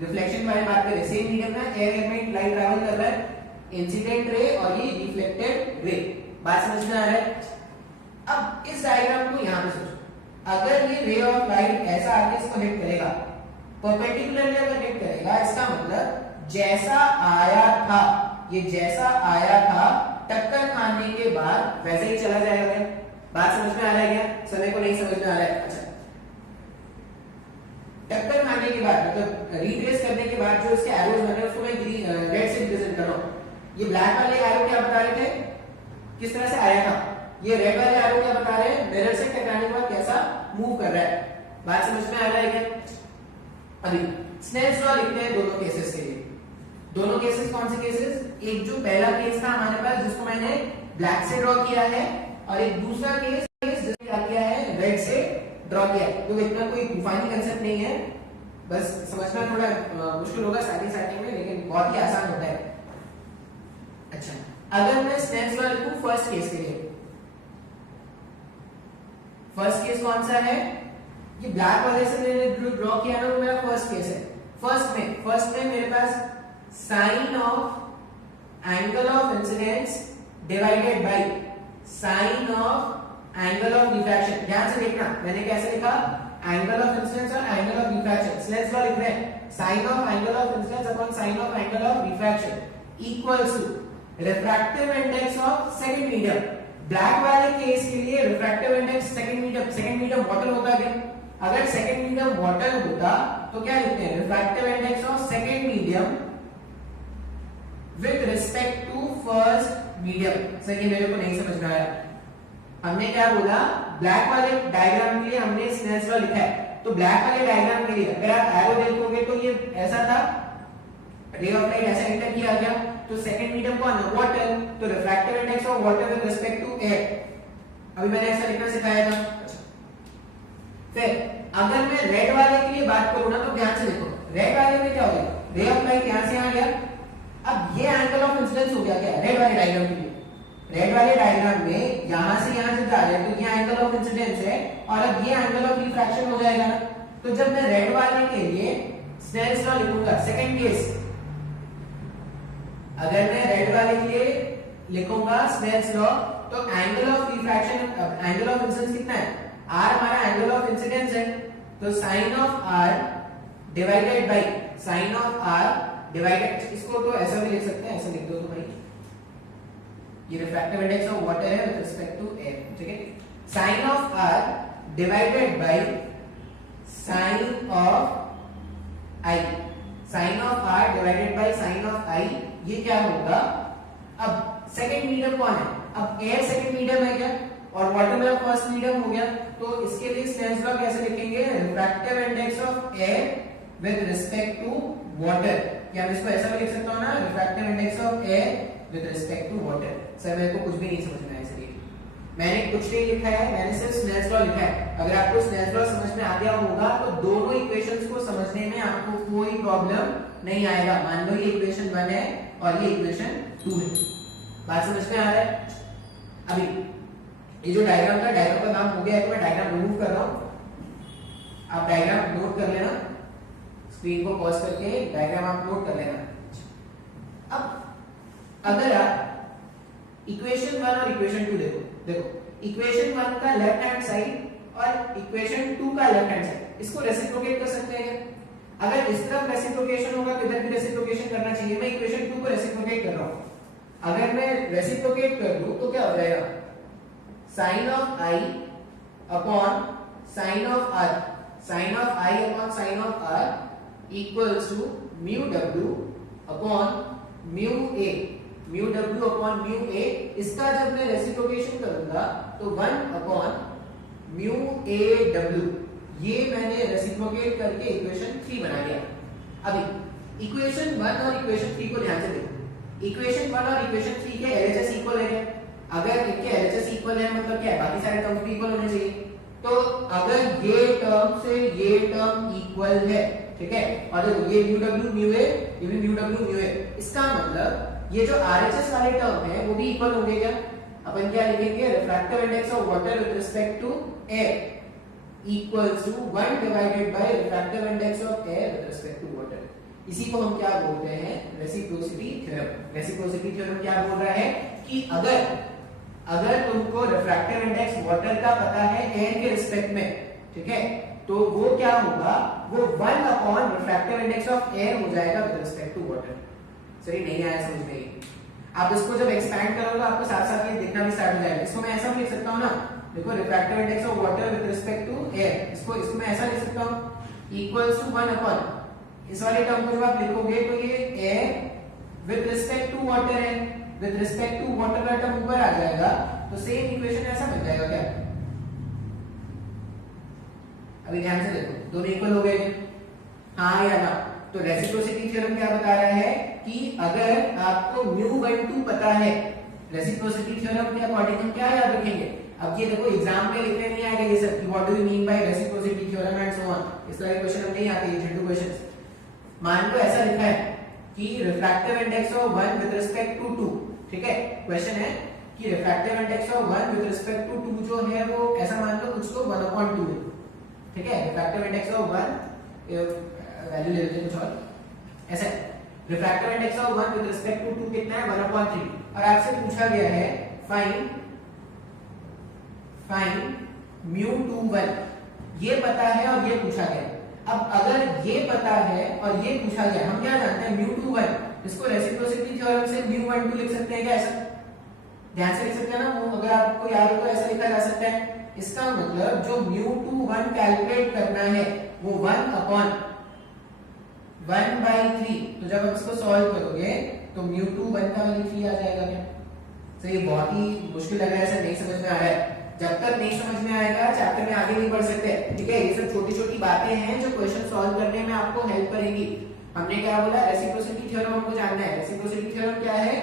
रिफ्लेक्शन के बारे में बात करें, सेम मीडियम में एयर एलिमेंट लाइट ट्रैवल कर रहा है, इंसिडेंट रे और ये रिफ्लेक्टेड रे। बात समझ में आ रहा है? अब इस डायग्राम को यहां पे सोचो, अगर ये रे ऑफ लाइट ऐसा आके इसको हिट करेगा, परपेंडिकुलरली अगर हिट करेगा, इसका मतलब जैसा आया था, ये जैसा आया था टक्कर खाने के बाद वैसे ही चला जाएगा क्या? बात समझ में आ रहा है क्या? समय को नहीं समझ में आ रहा है? अच्छा टक्कर खाने के बाद मतलब रिट्रेस करने के बाद जो इसके एरोज बने उसको मैं रेड से रिप्रेजेंट कर रहा हूं। ये ब्लैक वाले एरो क्या बता रहे थे, किस तरह से आया था, ये रेड वाले एरो क्या बता रहे हैं, मिरर से टकराने के बाद कैसा मूव कर रहा है। बात समझ में आ रहा है क्या? अभी स्नेल्स लॉ लिखते हैं दोनों केसेस के लिए। दोनों केसेस कौन से केसेस, एक जो पहला केस था हमारे पास जिसको मैंने ब्लैक से ड्रॉ किया है, और एक दूसरा केस जिसने क्या किया है, रेड से ड्रॉ किया है। तो इतना कोई तूफानी कंसेप्ट नहीं है, बस समझना थोड़ा मुश्किल होगा स्टार्टिंग में, लेकिन बहुत ही आसान होता है। अच्छा अगर मैं स्नेल्स लॉ लिखूं फर्स्ट केस के लिए, फर्स्ट केस कौन सा है, ये ब्लैक वाले से मैंने जो ड्रॉ किया ना वो मेरा फर्स्ट केस है। फर्स्ट में मेरे पास sine of angle of incidence divided by sine of angle of refraction. ध्यान से देखना मैंने कैसे लिखा, एंगल ऑफ इंसिडेंस और angle of refraction. Snell's law लिख रहे हैं, sine of angle of incidence upon sine of angle of refraction equals to refractive index of second medium. Black वाले केस के लिए refractive index second medium water होता है। अगर सेकंड मीडियम वाटर होता तो क्या लिखते हैं, refractive index of second medium with respect to first medium. Sir ये मेरे को नहीं समझ में आया, हमने क्या बोला, ब्लैक वाले डायग्राम के लिए हमने स्नेल्स लॉ लिखा है, तो ब्लैक वाले डायग्राम के लिए अगर आप एरो देखोगे तो ये ऐसा था, रे ऑफ लाइट ऐसा एंटर किया गया, तो सेकंड मीडियम कौन है, वाटर, तो refractive index of water with respect to air. अभी मैंने ऐसा लिखना सिखाया था। फिर अगर मैं रेड वाले के लिए बात करूं ना तो ध्यान से देखो, रेड वाले में क्या हो गया, रे ऑफ लाइट यहां से आ गया, अब ये एंगल ऑफ इंसिडेंस हो गया क्या रेड वाले डायग्राम के लिए। रेड वाले डायग्राम में यहां से यहां से जा रहे हैं तो ये एंगल ऑफ इंसिडेंस है, और अब ये एंगल ऑफ रिफ्रैक्शन हो जाएगा ना। तो जब मैं रेड वाले के लिए स्नेल्स लॉ लिखूंगा सेकंड केस, अगर मैं रेड वाले के लिए लिखूंगा स्नेल्स लॉ, तो angle of refraction, angle of incidence कितना है, r हमारा एंगल ऑफ इंसिडेंस है, तो sine of r divided by sine of r divided, इसको तो ऐसा भी लिख सकते हैं, ऐसा लिख दो तो भाई ये रिफ्रैक्टिव इंडेक्स ऑफ वाटर है विद रिस्पेक्ट टू एयर, ठीक है। Sine of R divided by sine of I, sine of R divided by sine of I, ये क्या होगा? अब सेकंड मीडियम कौन है? अब एयर सेकंड मीडियम है क्या, और वाटर मेरा फर्स्ट मीडियम हो गया, तो इसके लिए स्नेल्स लॉ कैसे लिखेंगे? Refractive index of air with respect to water, या मैं इसको ऐसा भी लिख सकता हूं ना, refractive index of air with respect to water. Sir मेरे को कुछ भी नहीं समझ में आया, इसलिए मैंने कुछ नहीं लिखा है, मैंने सिर्फ स्नेल्स लॉ लिखा है। अगर आपको स्नेल्स लॉ समझ में आ गया होगा तो दोनों इक्वेशंस को समझने में आपको कोई प्रॉब्लम नहीं आएगा। मान लो ये इक्वेशन 1 है और ये इक्वेशन 2 है, बात समझ में आ रहा है? अभी ये जो डायग्राम था, डायग्राम का नाम हो गया है, तो मैं डायग्राम रिमूव कर रहा हूं। आप डायग्राम नोट कर लेना, स्क्रीन को पॉज करके डायग्राम आप नोट कर लेना। अब अगर आप इक्वेशन 1 और इक्वेशन 2 देखो इक्वेशन 1 का लेफ्ट हैंड साइड और इक्वेशन 2 का लेफ्ट हैंड साइड, इसको रेसिप्रोकेट कर सकते हैं क्या? अगर इस तरफ रेसिप्रोकेशन होगा तो इधर भी रेसिप्रोकेशन करना चाहिए। मैं इक्वेशन 2 को रेसिप्रोकेट कर रहा हूं, अगर मैं रेसिप्रोकेट कर दूं तो क्या हो जाएगा? Sine of I upon sine of R, sine of I upon sine of R equals to mu W upon mu A, mu W upon mu A. इसका जब मैं रेसिप्रोकेशन करूंगा तो 1 अपॉन म्यू ए डब्ल्यू, ये मैंने reciprocate करके equation 3 बना लिया। अभी इक्वेशन 1 और इक्वेशन 3 को ध्यान से देखो। इक्वेशन 1 और इक्वेशन 3 के एलएचएस इक्वल है, अगर इनके एलएचएस इक्वल है मतलब क्या है? बाकी सारे टर्म्स भी इक्वल होने चाहिए। तो अगर ये टर्म से ये टर्म इक्वल है, ठीक है, और देखो ये म्यू डब्ल्यू म्यू ए, ये भी म्यू डब्ल्यू म्यू ए, इसका मतलब ये जो आरएचएस वाले टर्म है वो भी इक्वल होंगे क्या? अपन क्या लिखेंगे? Refractive index of water with respect to air equals to 1 divided by refractive index of air with respect to water. इसी को हम क्या बोलते हैं? Reciprocity theorem. रेसिप्रोसिटी थ्योरम क्या बोल रहा है कि अगर तुमको रिफ्रैक्टिव इंडेक्स वाटर का पता है एयर के रिस्पेक्ट में, ठीक है, तो वो क्या होगा? वो 1 upon refractive index of air हो जाएगा विद रिस्पेक्ट टू वाटर। सही नहीं आया समझ में? आप इसको जब एक्सपैंड करोगे तो आपको साथ साथ ये दिखना भी स्टार्ट हो जाएगा। इसको मैं ऐसा भी लिख सकता हूं ना, देखो refractive index of water with respect to air, इसको मैं ऐसा लिख सकता हूं इक्वल्स टू 1 अपॉन, इस वाले टर्म को जब आप लिखोगे तो ये air with respect to water है, विद रिस्पेक्ट टू वाटर का टर्म ऊपर आ जाएगा, तो सेम इक्वेशन ऐसा बन जाएगा क्या? अभी ध्यान से देखो, दोनों इक्वल हो गए, हाँ या ना? तो रेसिप्रोसिटी थ्योरम क्या बता रहा है कि अगर आपको μ12 पता है, रेसिप्रोसिटी थ्योरम के अकॉर्डिंग हम क्या याद रखेंगे? अब ये देखो एग्जाम में लिखने नहीं आएगा ये सब कि what do you mean by reciprocity theorem and so on, इस तरह के क्वेश्चन हम नहीं आते, ये जनरल क्वेश्चंस। मान लो ऐसा लिखा है कि refractive index of 1 with respect to 2, ठीक है, क्वेश्चन है कि refractive index of 1 with respect to 2 जो है वो ऐसा मान लो कुछ तो 1/2 है, ठीक है। रिफ्रैक्टिव इंडेक्स ऑफ 1 वैल्यू ले लेते हैं कुछ और ऐसा, refractive index of 1 with respect to 2 कितना है? 1/3, और आपसे पूछा गया है फाइंड μ21, ये पता है और ये पूछा गया। अब अगर ये पता है और ये पूछा गया, हम क्या जानते हैं? μ21, इसको रेसिप्रोसिटी थ्योरम से μ12 लिख सकते हैं क्या? ऐसा ध्यान से लिख सकते हैं ना, वो अगर आपको याद हो तो ऐसा लिखा जा सकता है। इसका मतलब जो μ21 कैलकुलेट करना है वो 1/3, तो जब आप इसको सॉल्व करोगे तो μ21 का वैल्यू 3 आ जाएगा क्या? तो ये बहुत ही मुश्किल लग रहा है, ऐसा नहीं समझ में आ रहा है। जब तक नहीं समझ में आएगा चैप्टर में आगे नहीं बढ़ सकते, ठीक है। ये सब छोटी छोटी बातें हैं जो क्वेश्चन सॉल्व करने में आपको हेल्प करेंगी। हमने क्या बोला? रेसिप्रोसिटी थ्योरम हमको जानना है। रेसिप्रोसिटी थ्योरम क्या है?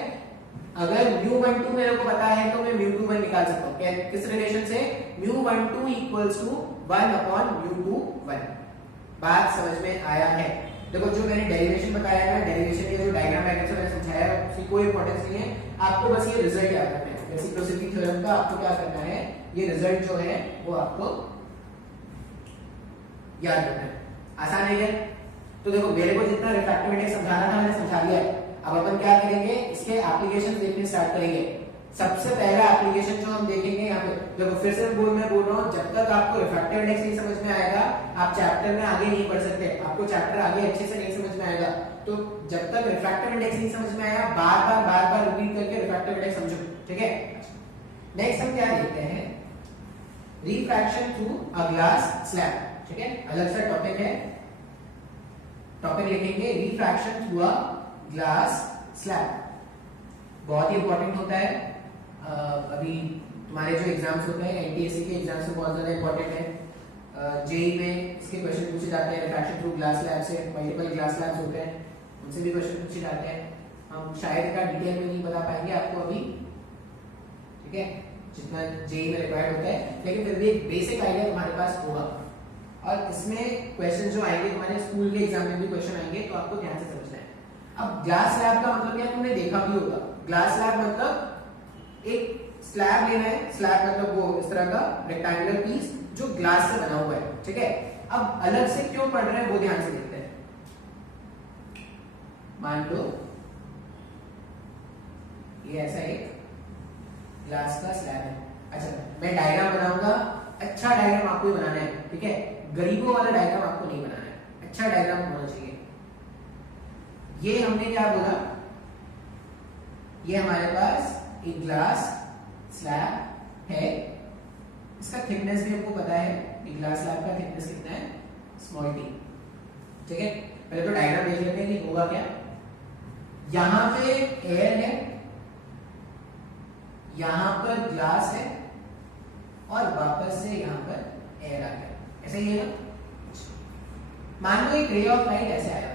अगर μ12 मेरे को पता है तो मैं μ21 निकाल सकता हूँ। किस रिलेशन से? μ12 इक्वल्स टू 1/μ21। बात समझ में आया है? देखो जो मैंने डेरिवेशन बताया है, डेरिवेशन ये जो डायग्राम से मैंने समझाया है उसकी कोई इंपॉर्टेंस नहीं है, आपको बस ये रिजल्ट याद रखना है। रेसिप्रोसिटी थ्योरम का आपको क्या करना है? ये रिजल्ट जो है वो आपको याद रखना है। आसान है क्या? तो देखो मेरे को जितना रिफ्रैक्टिव इंडेक्स समझाना था मैंने समझा दिया है। अब अपन क्या करेंगे? इसके एप्लीकेशन देखने स्टार्ट करेंगे। सबसे पहला एप्लीकेशन जो हम देखेंगे यहाँ पे, देखो फिर से मैं बोल रहा हूँ, जब तक आपको रिफ्रैक्टिव इंडेक्स नहीं समझ में आएगा आप चैप्टर में आगे नहीं बढ़ सकते, आपको चैप्टर आगे अच्छे से नहीं समझ में आएगा। तो जब तक रिफ्रैक्टिव इंडेक्स नहीं समझ में आएगा बार बार रिपीट करके रिफ्रैक्टिव इंडेक्स समझो, ठीक है। नेक्स्ट हम क्या देखते हैं, refraction through a glass slab, ठीक है, अलग सा टॉपिक है, टॉपिक लिखेंगे refraction through a glass slab, बहुत ही इंपॉर्टेंट होता है। अभी तुम्हारे जो एग्जाम्स होते हैं एनटीएससी के एग्जाम्स में बहुत ज्यादा इंपॉर्टेंट है, जेई में इसके क्वेश्चन पूछे जाते हैं, रिफ्रैक्शन थ्रू ग्लास स्लैब से, मल्टीपल ग्लास स्लैब्स होते हैं उनसे भी क्वेश्चन पूछे जाते हैं। हम शायद का डिटेल में नहीं बता पाएंगे आपको अभी, ठीक है, जितना जेई में रिक्वायर्ड होता है, लेकिन फिर भी एक बेसिक आइडिया तुम्हारे पास होगा। और इसमें क्वेश्चन जो आएंगे तुम्हारे स्कूल के एग्जाम में भी क्वेश्चन आएंगे, तो आपको ध्यान से समझना है। अब ग्लास स्लैब का मतलब क्या तुमने देखा भी होगा, ग्लास स्लैब मतलब एक स्लैब लेना है, स्लैब मतलब वो इस तरह का रेक्टेंगुलर पीस जो ग्लास से बना हुआ है, ठीक है। अब अलग से क्यों पढ़ रहे हैं वो ध्यान से देखते हैं। मान लो ये ऐसा एक ग्लास का स्लैब है, अच्छा मैं डायग्राम बनाऊंगा, अच्छा डायग्राम आपको ही बनाना है, ठीक है, गरीबों वाला डायग्राम आपको नहीं बनाना है, अच्छा डायग्राम होना चाहिए। ये हमने क्या बोला, ये हमारे पास एक ग्लास स्लैब है, इसका थिकनेस भी हमको पता है, एक ग्लास स्लैब का थिकनेस कितना है, स्मॉल टी, ठीक है। पहले तो डायग्राम देख लेते हैं कि होगा क्या। यहां पे एयर है, यहां पर ग्लास है और वापस से यहां पर एयर आ गया, ऐसा ही है ना। मान लो एक रे ऑफ लाइट ऐसे आया,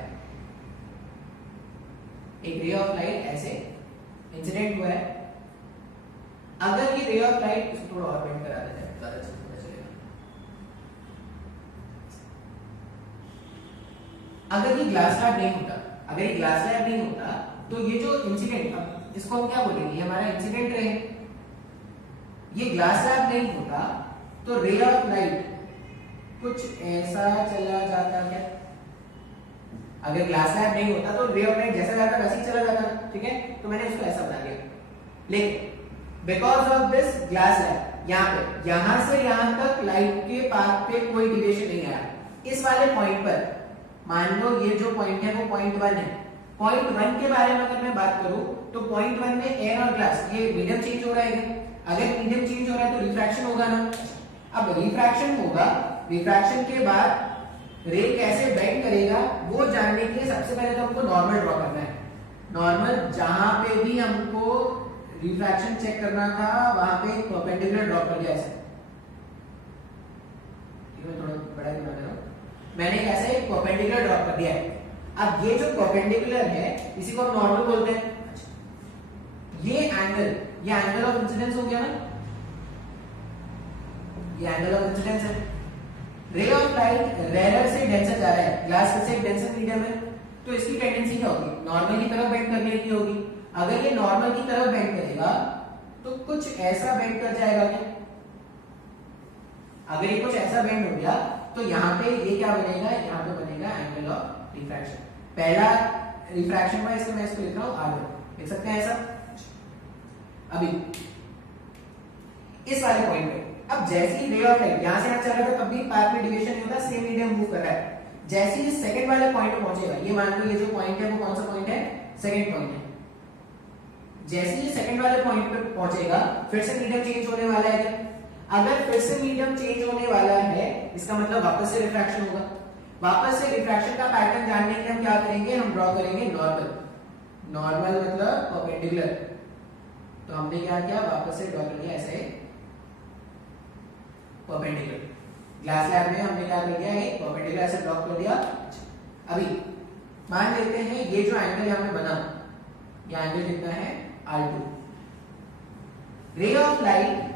एक रे ऑफ लाइट ऐसे इंसिडेंट हुआ है, अगर ये रे ऑफ लाइट, इसको थोड़ा और बेंड करा देते हैं ज्यादा अच्छा पता चलेगा। अगर ये ग्लास स्लैब नहीं होता, अगर ये ग्लास स्लैब नहीं होता तो ये जो इंसिडेंट, अब इसको हम क्या बोलेंगे, ये हमारा इंसिडेंट रे है, ये ग्लास स्लैब नहीं होता तो रे ऑफ लाइट कुछ ऐसा चला जाता क्या, अगर ग्लास स्लैब नहीं होता तो रे ऑफ लाइट जैसा जाता वैसे ही चला जाता, ठीक है। तो मैंने उसको ऐसा बना दिया, लेकिन because of this glass slab यहां से यहां तक लाइट के पाथ पे कोई डिविएशन नहीं आया। इस वाले पॉइंट पर मान लो ये जो पॉइंट है वो पॉइंट 1 है, पॉइंट 1 के बारे में अगर मैं बात करूं तो पॉइंट 1 में एयर और ग्लास ये मीडियम चेंज हो रहा है, अगर मीडियम चेंज हो रहा है तो रिफ्रैक्शन होगा ना। अब रिफ्रैक्शन होगा, रिफ्रैक्शन के बाद रे कैसे बेंड करेगा वो जानने के लिए सबसे पहले तो हमको नॉर्मल ड्रॉ करना है। नॉर्मल जहां पे भी हमको रिफ्रैक्शन चेक करना था वहां पे एक परपेंडिकुलर ड्रॉ कर दिया ऐसे, थोड़ा बड़ा बना रहा हूं, मैंने ऐसे एक परपेंडिकुलर ड्रॉ कर दिया है। अब ये जो परपेंडिकुलर है इसी को हम नॉर्मल बोलते हैं। ये एंगल ऑफ इंसिडेंस हो गया ना, ये एंगल ऑफ इंसिडेंस है। रे ऑफ लाइट रेयर से डेंसर जा रहा है, ग्लास से डेंसर मीडियम है, तो इसकी टेंडेंसी क्या होगी, नॉर्मल की तरफ बेंड करने की होगी। अगर ये नॉर्मल की तरफ बेंड करेगा तो कुछ ऐसा बेंड कर जाएगा क्या, अगर ये कुछ ऐसा बेंड हो गया तो यहाँ पे ये क्या बनेगा, यहाँ पे बनेगा एंगल ऑफ रिफ्रैक्शन। पहला रिफ्रैक्शन हुआ इसलिए मैं इसको लिख रहा हूं R1, देख सकते हैं ऐसा। अभी इस वाले पॉइंट पे अब जैसे ही रे ऑफ लाइट यहां से यहां चल रहा था तब भी पाथ में डिविएशन नहीं होता, सेम मीडियम मूव कर रहा है। जैसे ही सेकंड वाले पॉइंट पे पहुंचेगा, ये मान लो ये जो पॉइंट है वो कौन सा पॉइंट है, सेकंड पॉइंट है। जैसे ही सेकंड वाले पॉइंट पे पहुंचेगा फिर से मीडियम चेंज होने वाला है। अगर फिर से मीडियम चेंज होने वाला है इसका मतलब वापस से रिफ्रैक्शन होगा। वापस से रिफ्रैक्शन का पैटर्न जानने के लिए हम क्या करेंगे, हम ड्रॉ करेंगे नॉर्मल। नॉर्मल मतलब परपेंडिकुलर, तो हमने क्या किया, वापस से ड्रॉ कर लिया ऐसे परपेंडिकुलर। ग्लास स्लैब में हमने क्या कर दिया, एक परपेंडिकुलर ऐसे ड्रॉ कर दिया। अभी मान लेते हैं ये जो एंगल यहां पे बना, ये एंगल कितना है R2। Ray of light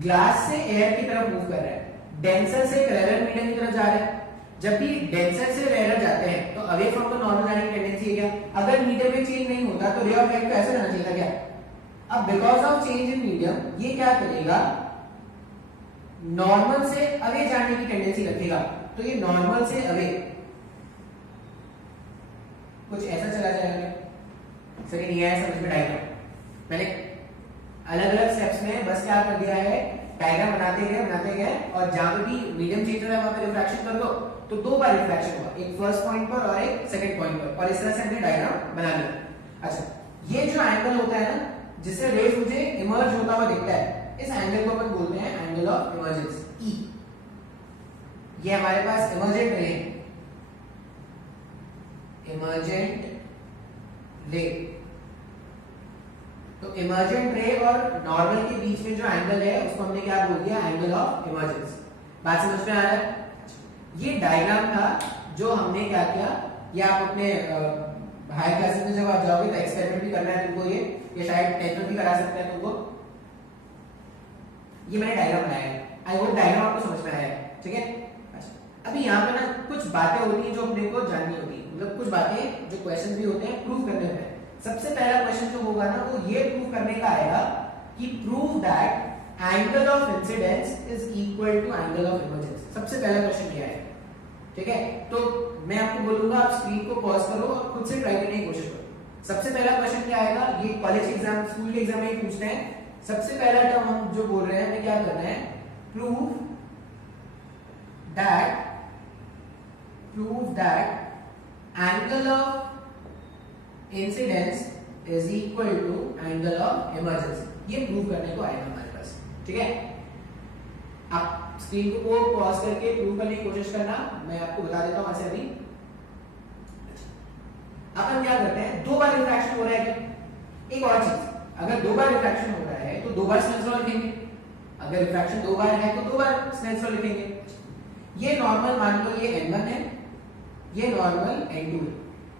glass से एयर की तरफ मूव कर रहा है, डेंसर से रेयर मीडियम की तरफ जा रहा है। जब भी डेंसर से रेयर जाते हैं तो अवे फ्रॉम द नॉर्मल जाने की टेंडेंसी है क्या, अगर मीडियम में चेंज नहीं होता तो रे ऑफ लाइट को ऐसे रहना चाहिए था क्या। अब because of change in medium ये क्या करेगा, नॉर्मल से अवे जाने की टेंडेंसी रखेगा। तो ये नॉर्मल से अवे कुछ ऐसा चला जाएगा, सही नहीं आया समझ में डायग्राम मैंने। अलग अलग स्टेप्स में बस क्या कर दिया है, डायग्राम बनाते गए और जहां पे भी मीडियम चेंज हो रहा है वहां पे रिफ्रैक्शन कर दो, तो दो बार रिफ्रैक्शन हुआ, एक फर्स्ट पॉइंट पर और एक सेकंड पॉइंट पर, और इस तरह से हमने डायग्राम बना लिया। अच्छा, ये जो एंगल होता है ना जिससे रेज मुझे इमर्ज होता हुआ दिखता है, इस एंगल को अपन बोलते हैं एंगल ऑफ इमर्जेंस, ई। ये हमारे पास इमर्जेंट रे, इमर्जेंट रे, तो इमर्जेंट रे और नॉर्मल के बीच में जो एंगल है उसको हमने क्या बोल दिया, एंगल ऑफ इमर्जेंस। बात समझ में आ रहा है? ये डायग्राम था जो हमने क्या किया, ये आप अपने हाई क्लासेस में जब आप जाओगे तो एक्सपेरिमेंट भी करना है तुमको, ये शायद 10th में भी करा सकते हैं तुमको। ये मैंने डायग्राम बनाया है, आई होप डायग्राम आपको समझ में आया है, ठीक है। अच्छा, अभी यहाँ पे ना कुछ बातें होती हैं जो अपने को जाननी होती है, मतलब कुछ बातें जो क्वेश्चन भी होते हैं प्रूव करने होते हैं। सबसे पहला क्वेश्चन जो होगा ना वो ये प्रूव करने का आएगा कि prove that angle of incidence is equal to angle of emergence. सबसे पहला क्वेश्चन ये आएगा, ठीक है। तो मैं आपको बोलूंगा आप स्क्रीन को पॉज करो और खुद से ट्राई करने की कोशिश करो। सबसे पहला क्वेश्चन क्या आएगा, ये कॉलेज एग्जाम, स्कूल के एग्जाम में ही पूछते हैं। सबसे पहला टर्म हम जो बोल रहे हैं हमें क्या करना है, prove that angle of incidence is equal to angle of emergency. ये प्रूव करने को आएगा हमारे पास, ठीक है। आप स्क्रीन को पॉज करके प्रूव करने की कोशिश करना, मैं आपको बता देता हूं ऐसे अभी। अपन क्या करते हैं, दो बार रिफ्रैक्शन हो रहा है क्या, एक और चीज, अगर दो बार रिफ्रैक्शन हो रहा है तो दो बार स्नेल्स लॉ लिखेंगे, अगर रिफ्रैक्शन दो बार है तो दो बार स्नेल्स लॉ लिखेंगे। ये नॉर्मल मान लो ये n1 है, ये नॉर्मल n2 है,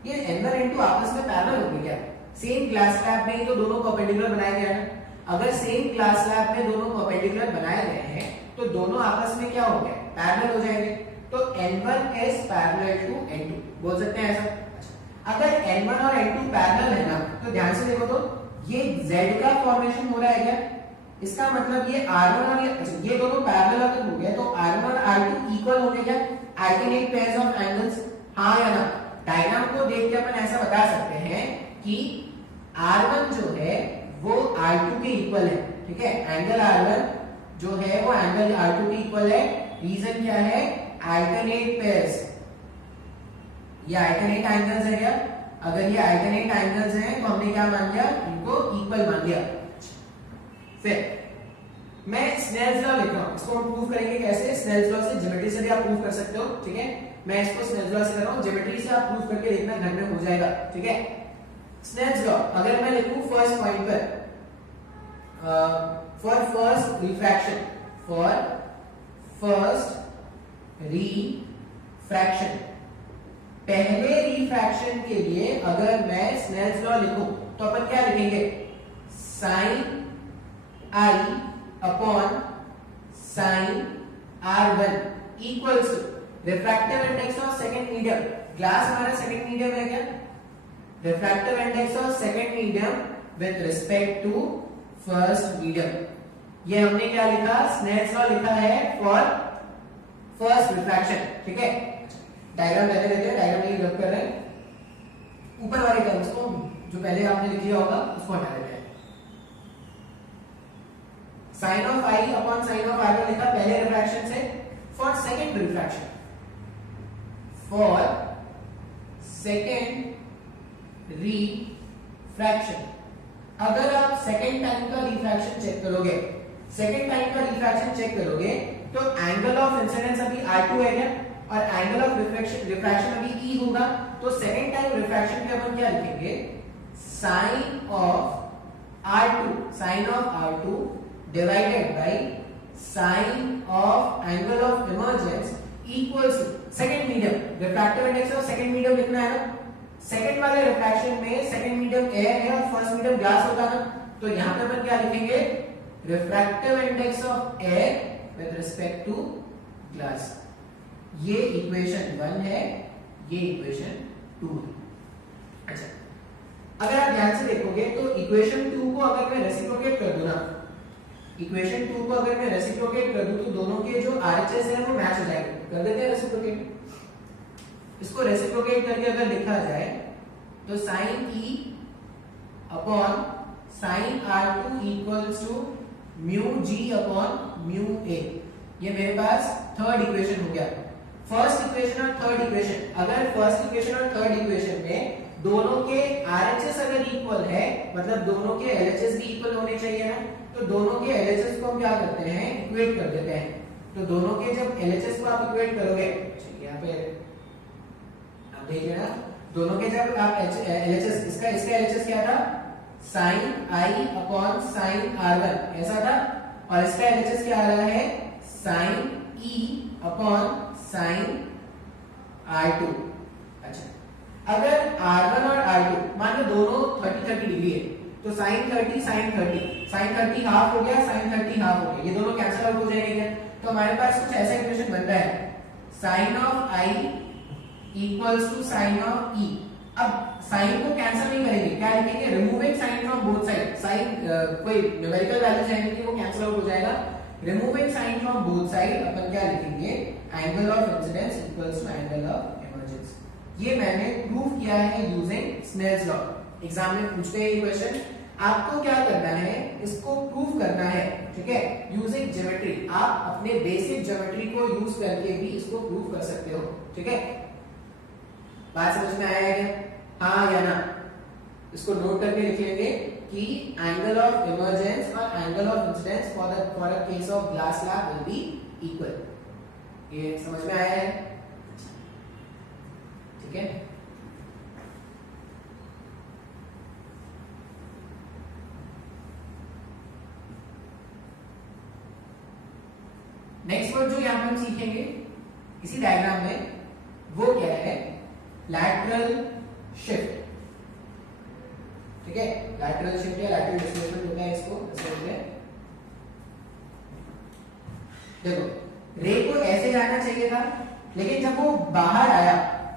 ये n1 n2 आपस में पैरेलल होंगे क्या, सेम क्लास स्लैब में ही तो दोनों परपेंडिकुलर बनाए गए हैं। अगर सेम क्लास स्लैब में दोनों परपेंडिकुलर बनाए गए हैं तो दोनों आपस में क्या हो गए, पैरेलल हो जाएंगे। तो n1 is parallel to n2 बोल सकते हैं ऐसा। अगर n1 और n2 पैरेलल है ना तो ध्यान से देखो, तो ये z का फॉर्मेशन हो रहा है क्या, इसका मतलब ये r1 और ये दोनों पैरेलल अगर हो गए तो r1 और r2 इक्वल होंगे क्या, अल्टरनेट पेयर्स ऑफ एंगल्स, हाँ या ना। डायग्राम को देख के अपन ऐसा बता सकते हैं कि r1 जो है वो r2 के इक्वल है, ठीक है। एंगल r1 जो है वो एंगल r2 के इक्वल है। रीजन क्या है, अल्टरनेट पेयर्स, ये अल्टरनेट एंगल्स है क्या, अगर ये अल्टरनेट एंगल्स हैं तो हमने क्या मान लिया, इनको इक्वल मान लिया। फिर मैं स्नेल्स लॉ लिख रहा हूं, इसको हम प्रूव करेंगे कैसे, स्नेल्स लॉ से, ज्योमेट्री से भी आप प्रूव कर सकते हो, ठीक है। मैं इसको स्नेल्स लॉ से कर रहा हूं, ज्योमेट्री से आप प्रूव करके देखना घर में हो जाएगा, ठीक है। स्नेल्स लॉ अगर मैं लिखूं फर्स्ट पॉइंट पर, फॉर फर्स्ट रिफ्रैक्शन, पहले रिफ्रैक्शन के लिए अगर मैं स्नेल्स लॉ लिखूं तो अपन क्या लिखेंगे, sine I upon sine R1 equals refractive index of second medium, glass हमारा सेकंड मीडियम है क्या, refractive index of second medium with respect to first medium. ये हमने क्या लिखा, स्नेल्स लॉ लिखा है फॉर फर्स्ट रिफ्रैक्शन, ठीक है। डायग्राम पहले देते हैं, डायग्राम में रब कर रहे हैं, ऊपर वाले टर्म्स को जो पहले आपने लिख लिया होगा उसको हटा देते हैं। Sine of I upon sine of R1 लिखा पहले रिफ्रैक्शन से, फॉर सेकंड रिफ्रैक्शन, अगर आप सेकंड टाइम का रिफ्रैक्शन चेक करोगे, तो एंगल ऑफ इंसिडेंस अभी R2 है क्या, और एंगल ऑफ रिफ्रैक्शन अभी E होगा, तो सेकंड टाइम रिफ्रैक्शन पे अपन क्या लिखेंगे, sine of R2 divided by sine of angle of emergence equals second medium, refractive index of second medium लिखना है ना। सेकंड वाले रिफ्रैक्शन में सेकंड मीडियम एयर है और फर्स्ट मीडियम ग्लास होगा ना, तो यहां पे अपन क्या लिखेंगे, refractive index of air with respect to glass. ये इक्वेशन 1 है, ये इक्वेशन 2 है। अच्छा, अगर आप ध्यान से देखोगे तो इक्वेशन 2 को अगर मैं रेसिप्रोकेट कर दूं ना, इक्वेशन 2 को अगर मैं रेसिप्रोकेट कर दूं तो दोनों के जो RHS है वो मैच हो जाएंगे। कर देते हैं रेसिप्रोकेट। इसको रेसिप्रोकेट करके अगर लिखा जाए तो sin E upon sine R2 equals to mu G upon mu A. ये मेरे पास थर्ड इक्वेशन हो गया। फर्स्ट इक्वेशन और थर्ड इक्वेशन, अगर फर्स्ट इक्वेशन और थर्ड इक्वेशन में दोनों के RHS अगर इक्वल है, मतलब दोनों के LHS भी इक्वल होने चाहिए ना, तो दोनों के LHS को हम क्या करते हैं, इक्वेट कर देते हैं। तो दोनों के जब LHS को आप इक्वेट करोगे, यहाँ पे आप देखिए ना, दोनों के जब आप LHS, इसका LHS क्या था, sign I upon sine R1 ऐसा था, और इसका LHS क्या आ रहा है, sign E upon sine R2। अच्छा, अगर R1 और R2 मान लो दोनों 30-30 डिग्री है, तो साइन 30 साइन 30 हाफ हो गया, साइन 30 हाफ हो गया, ये दोनों कैंसिल आउट हो जाएंगे क्या? तो हमारे पास कुछ ऐसा इक्वेशन बनता है, sine of I equals to sine of E। अब साइन को कैंसिल नहीं करेंगे, क्या लिखेंगे, removing sine from both side. Sine कोई न्यूमेरिकल वैल्यू जाएंगे वो कैंसिल आउट हो जाएगा। Removing sine from both side अपन क्या लिखेंगे, angle of incidence equals to angle of emergence. ये मैंने प्रूव किया है यूजिंग स्नेल्स लॉ। एग्जाम में पूछते हैं ये क्वेश्चन, आपको क्या करना है, इसको प्रूव करना है, ठीक है, यूजिंग ज्योमेट्री। आप अपने बेसिक ज्योमेट्री को यूज करके भी इसको प्रूव कर सकते हो, ठीक है। बात समझ में आया है क्या? हाँ या ना? इसको नोट करके लिख लेंगे कि एंगल ऑफ इमर्जेंस और angle of incidence for a case of glass slab will be equal. ये समझ में आया है? ठीक है। नेक्स्ट वर्ड जो यहां पर हम सीखेंगे इसी डायग्राम में, वो क्या है, लैटरल शिफ्ट। ठीक है, लैटरल शिफ्ट या लैटरल डिस्प्लेसमेंट होता है, इसको बोलते हैं। देखो, रे को ऐसे जाना चाहिए था, लेकिन जब वो बाहर आया,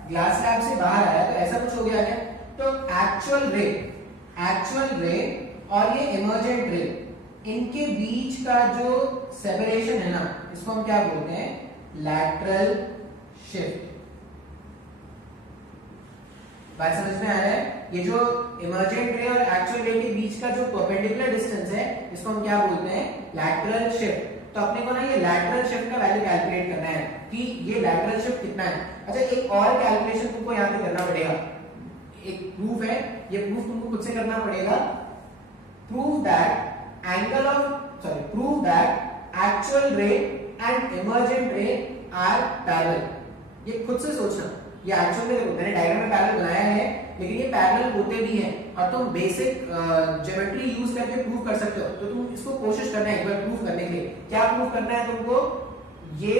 ग्लास स्लैब से बाहर आया, तो ऐसा कुछ हो गया क्या? तो एक्चुअल रे और ये इमर्जेंट रे, इनके बीच का जो सेपरेशन है ना, इसको हम क्या बोलते हैं, लैटरल शिफ्ट। बात समझ में आ रहा है? ये जो इमर्जेंट रे और एक्चुअल रे के बीच का जो परपेंडिकुलर डिस्टेंस है, इसको हम क्या बोलते हैं, लैटरल शिफ्ट। तो अपने को ना ये लैटरल शिफ्ट का वैल्यू कैलकुलेट करना है कि ये लैटरल शिफ्ट कितना है। अच्छा, एक और कैलकुलेशन तुमको यहाँ पे करना पड़ेगा, एक प्रूफ है, ये प्रूफ तुमको खुद से करना पड़ेगा। Prove that actual ray and emergent ray are parallel. ये खुद से सोचना, ये एक्चुअल में मैंने डायग्राम में पैरेलल बनाया है, लेकिन ये पैरेलल होते भी हैं, और तुम बेसिक ज्योमेट्री यूज करके प्रूव कर सकते हो। तो तुम इसको कोशिश करना है एक बार प्रूव करने के लिए। क्या प्रूव करना है तुमको, ये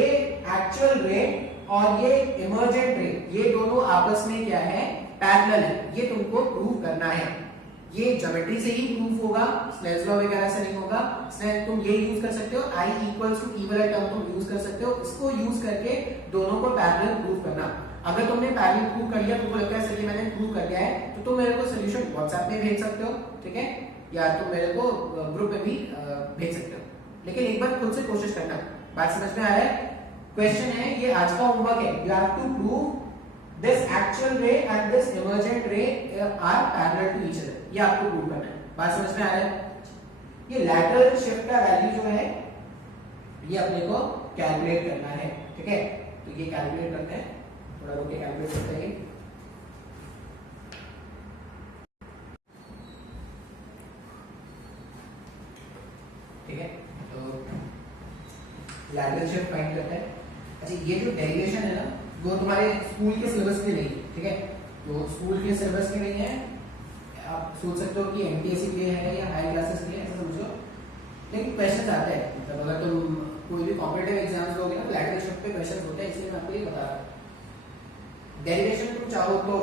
एक्चुअल रे और ये इमर्जेंट रे, ये दोनों आपस में क्या है, पैरेलल है, ये तुमको प्रूव करना है। ये ज्योमेट्री से ही प्रूफ होगा, स्नेल्स लॉ वगैरह से नहीं होगा। तुम ये यूज कर सकते हो, I इक्वल्स टू E वाला टर्म तुम यूज कर सकते हो, इसको यूज करके दोनों को पैरेलल प्रूव करना। अगर तुमने पैरेलल प्रूव कर लिया, तुमको लगता है सर ये मैंने प्रूव कर दिया है, तो तुम मेरे को सॉल्यूशन व्हाट्सएप में भेज सकते हो, ठीक है, या तुम मेरे को ग्रुप में भी भेज सकते हो, लेकिन एक बार खुद से कोशिश करना। बात समझ में आ रहा है? क्वेश्चन है, ये आज का होमवर्क है, you have to prove this actual ray and this emergent ray are parallel to each other, ये आपको प्रूव करना है। बात समझ में आ रहा है? ये lateral shift का वैल्यू जो है, ये अपने को कैलकुलेट करना है, ठीक है। तो ये कैलकुलेट करते हैं, थोड़ा रुक के कैलकुलेट करते हैं। ठीक है, तो lateral shift फाइंड करते हैं। अच्छा, ये जो डेरिवेशन है ना, वो तुम्हारे स्कूल के सिलेबस के नहीं, ठीक है, तो स्कूल के सिलेबस के नहीं है। आप सोच सकते हो कि एमपीएससी के लिए है या हाई क्लासेस के लिए, ऐसा समझो, लेकिन क्वेश्चन आते हैं। मतलब अगर तुम कोई भी कॉम्पिटिटिव एग्जाम्स दोगे ना, लैटरल शिफ्ट पे क्वेश्चन होते हैं, इसलिए मैं आपको ये बता रहा हूँ। डेरिवेशन तुम चाहो तो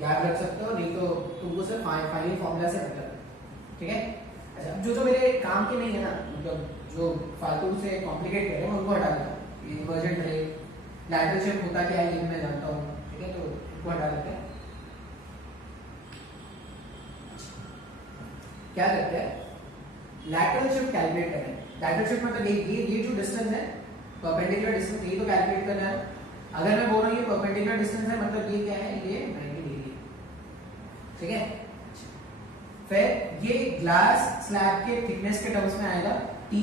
याद रख सकते हो, नहीं तो तुमको सिर्फ फाइनल फॉर्मूला से मतलब, ठीक है। अच्छा, जो मेरे काम के नहीं है ना, मतलब जो फालतू से कॉम्प्लिकेट कर रहे हैं उनको हटा देना। इमर्जेंट रे, लैटरल शिफ्ट होता क्या है ये मैं जानता हूँ, ठीक है, तो इसको हटा देते हैं। क्या करते हैं, लैटरल शिफ्ट कैलकुलेट करें। लैटरल शिफ्ट मतलब ये जो डिस्टेंस है, परपेंडिकुलर डिस्टेंस, ये तो कैलकुलेट करना है। अगर मैं बोल रहा हूँ ये परपेंडिकुलर डिस्टेंस है, मतलब ये क्या है, ये 90 डिग्री, ठीक है। फिर ये ग्लास स्लैब के थिकनेस के टर्म्स में आएगा T।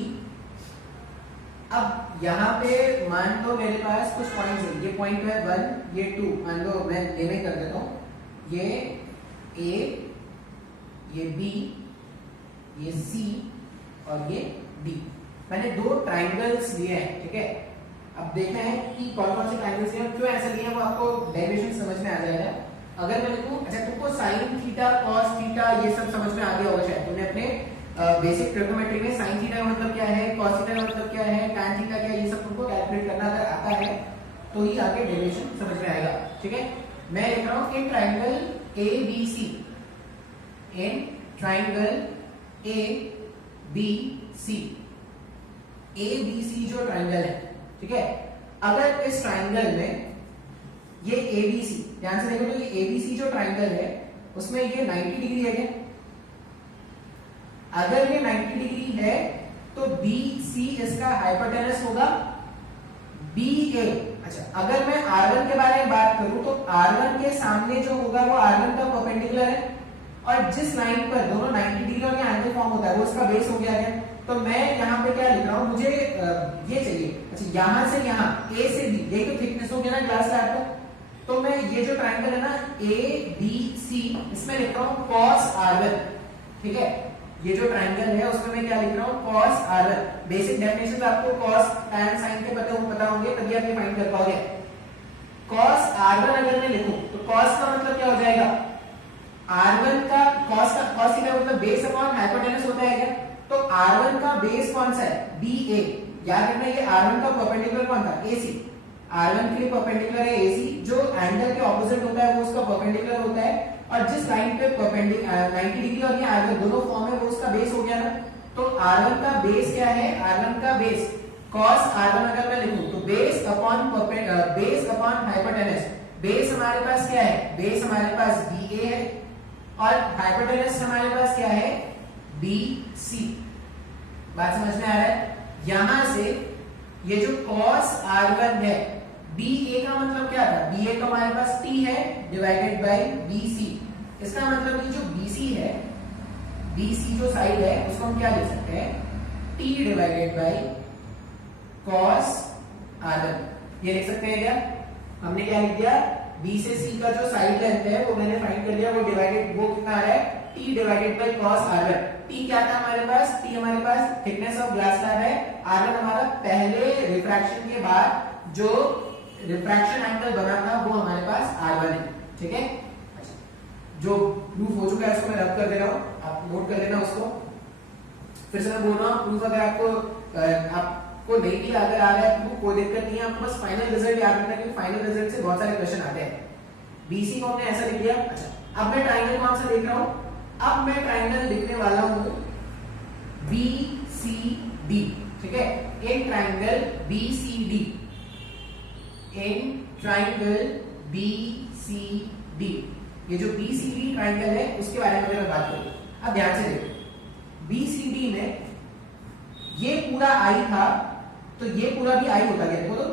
अब यहाँ पे मान लो मेरे पास कुछ पॉइंट्स है, ये पॉइंट है 1, ये 2, मान लो मैं नेम कर देता हूँ, ये A, ये B, ये C और ये D। मैंने दो ट्राइंगल्स लिए हैं, ठीक है। अब देखना है कि कौन कौन से ट्राइंगल्स लिए, क्यों ऐसे लिए हैं, वो आपको डेरिवेशन समझ में आ जाएगा। अगर मैं लिखूं, अच्छा तुमको साइन थीटा कॉस थीटा ये सब समझ में आ गया होगा शायद, तुमने अपने बेसिक ट्रिग्नोमेट्री में साइन थीटा का मतलब क्या है, कॉस थीटा का मतलब क्या है, टैन थीटा क्या है, ये सब तुमको कैलकुलेट करना अगर आता है तो ही आगे डेरिवेशन समझ में आएगा, ठीक है। मैं लिख रहा हूं in triangle ABC, in triangle ABC, ABC जो ट्राइंगल है, ठीक है। अगर इस ट्राइंगल में ये ABC, ध्यान से देखो तो ये ABC जो ट्राइंगल है उसमें ये 90 डिग्री है क्या? अगर ये 90 डिग्री है तो BC इसका हाइपोटेनस होगा BA। अच्छा, अगर मैं R1 के बारे में बात करूं तो R1 के सामने जो होगा वो R1 का परपेंडिकुलर है, और जिस लाइन पर दोनों 90 डिग्री और एंगल फॉर्म होता है वो उसका बेस हो गया है। तो मैं यहाँ पे क्या लिख रहा हूं, मुझे ये चाहिए, अच्छा यहां से यहां A से B, देखो थिकनेस हो गया ना ग्लास स्लैब का, तो मैं ये जो ट्राइंगल है ना ABC, इसमें लिख रहा हूं cos R1, ठीक है। ये जो ट्राइंगल है उसमें मैं क्या लिख रहा हूं, cos R1। बेसिक डेफिनेशन आपको cos tan sin के पता होंगे, तभी आप ये फाइंड कर पाओगे। cos R1 अगर मैं लिखूं तो cos का मतलब क्या हो जाएगा, R1 का cos थीटा मतलब बेस अपॉन हाइपोटेनस होता है क्या? तो R1 का बेस कौन सा है, BA। याद रखना ये R1 का परपेंडिकुलर कौन था, AC। R1 के लिए परपेंडिकुलर है AC, जो एंगल के ऑपोजिट होता है वो उसका परपेंडिकुलर होता है, और जिस लाइन पे 90 डिग्री और ये एंगल दोनों फॉर्म है वो उसका बेस हो गया ना। तो R1 का बेस क्या है, R1 का बेस cos R1 अगर मैं लिखूं तो बेस अपॉन हाइपोटेनस, बेस हमारे पास क्या है, बेस हमारे पास BA है और हाइपोटेनस हमारे पास क्या है, BC। बात समझ में आ रहा है? यहां से ये जो cos R1 है, BA का मतलब क्या था, BA का हमारे पास T है डिवाइडेड बाय BC। इसका मतलब ये जो BC है, BC जो साइड है उसको हम क्या लिख सकते हैं, T divided by cos R1। ये लिख सकते हैं क्या? हमने क्या लिख दिया, B से C का जो साइड लेंथ है वो मैंने फाइंड कर लिया, वो डिवाइडेड, वो कितना आ रहा है, T divided by cos R1। T क्या था हमारे पास, T हमारे पास थिकनेस ऑफ ग्लास स्लैब है, R1 हमारा पहले रिफ्रैक्शन के बाद जो रिफ्रैक्शन एंगल बना था वो हमारे पास R1 है, ठीक है। अच्छा, जो प्रूफ हो चुका है उसको मैं रब कर दे रहा हूं, आप नोट कर लेना उसको। फिर से मैं बोल रहा हूं, प्रूफ अगर आपको नहीं भी अगर आ रहा है तो कोई दिक्कत नहीं है, आपको बस फाइनल रिजल्ट याद रखना है, क्योंकि फाइनल रिजल्ट से बहुत सारे क्वेश्चन आते हैं। BC को हमने ऐसा लिख दिया। अच्छा, अब मैं ट्राइंगल कौन सा लिख रहा हूं, अब मैं ट्राइंगल लिखने वाला हूं BCD, ठीक है। In triangle BCD, in triangle BCD, ये जो BCD ट्राइंगल है उसके बारे में मैं बात करूं। अब ध्यान से देखो, BCD में ये पूरा I था तो ये पूरा भी I होता गया, देखो तो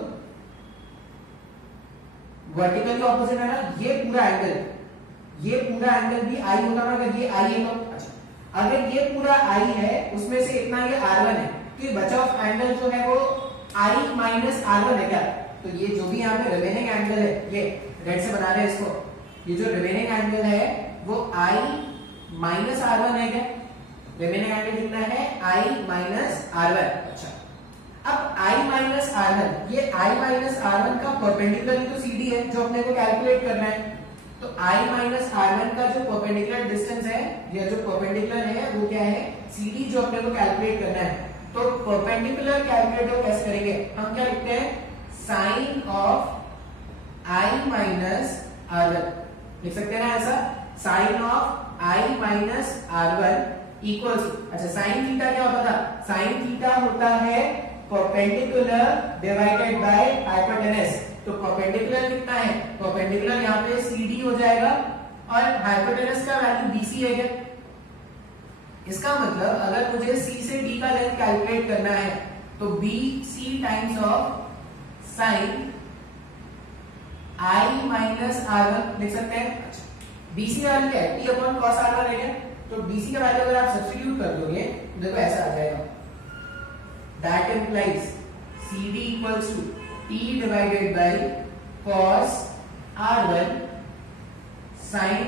वर्टिकल के ऑपोजिट है ना, ये पूरा एंगल भी I होगा ना, अगर ये I है तो। अच्छा, अगर ये पूरा I है उसमें से इतना ये R1 है, तो ये बचा हुआ एंगल जो है वो I माइनस R1 है क्या? तो ये जो भी यहाँ पे रिमेनिंग एंगल है, ये रेड से बना रहे हैं इसको, ये जो रिमेनिंग एंगल है वो I माइनस R1 है क्या? रिमेनिंग एंगल कितना है, I माइनस R1। अच्छा, अब I माइनस R1, ये I माइनस R1 का परपेंडिकुलर ही तो CD है जो अपने को कैलकुलेट करना है। तो I माइनस R1 का जो परपेंडिकुलर डिस्टेंस है, ये जो परपेंडिकुलर है वो क्या है, CD, जो अपने को कैलकुलेट करना है। तो परपेंडिकुलर कैलकुलेट कैसे करेंगे, हम क्या लिखते हैं, sine of I minus R1 लिख सकते हैं ना ऐसा, sine of I minus R1 equals, अच्छा साइन थीटा क्या होता था, साइन थीटा होता है परपेंडिकुलर डिवाइडेड बाय हाइपोटेनस। तो परपेंडिकुलर कितना है, परपेंडिकुलर यहाँ पे CD हो जाएगा और हाइपोटेनस का वैल्यू BC है क्या? इसका मतलब अगर मुझे C से D का लेंथ कैलकुलेट करना है तो BC times of sine I minus R1 लिख सकते हैं। BC वैल्यू क्या है, T अपॉन cos R1 है क्या? तो BC का वैल्यू अगर आप सब्स्टिट्यूट कर दोगे तो देखो ऐसा आ जाएगा, that implies CD equals to T divided by cos R1 sin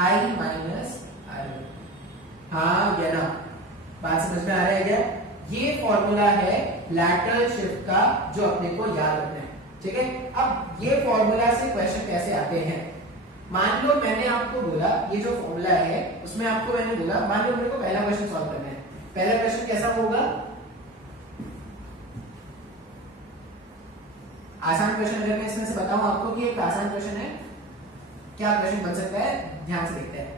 I minus R1। हाँ या ना, बात समझ में आ रहा है क्या? ये फॉर्मूला है लैटरल शिफ्ट का जो अपने को याद रखना है, ठीक है। अब ये फॉर्मूला से क्वेश्चन कैसे आते हैं, मान लो मैंने आपको बोला ये जो फॉर्मूला है उसमें आपको मैंने बोला, मान लो मेरे को पहला क्वेश्चन सॉल्व करना है। पहला क्वेश्चन कैसा होगा, आसान क्वेश्चन। अगर मैं इसमें से बताऊं आपको कि एक आसान क्वेश्चन है, क्या क्वेश्चन बन सकता है, ध्यान से देखते हैं।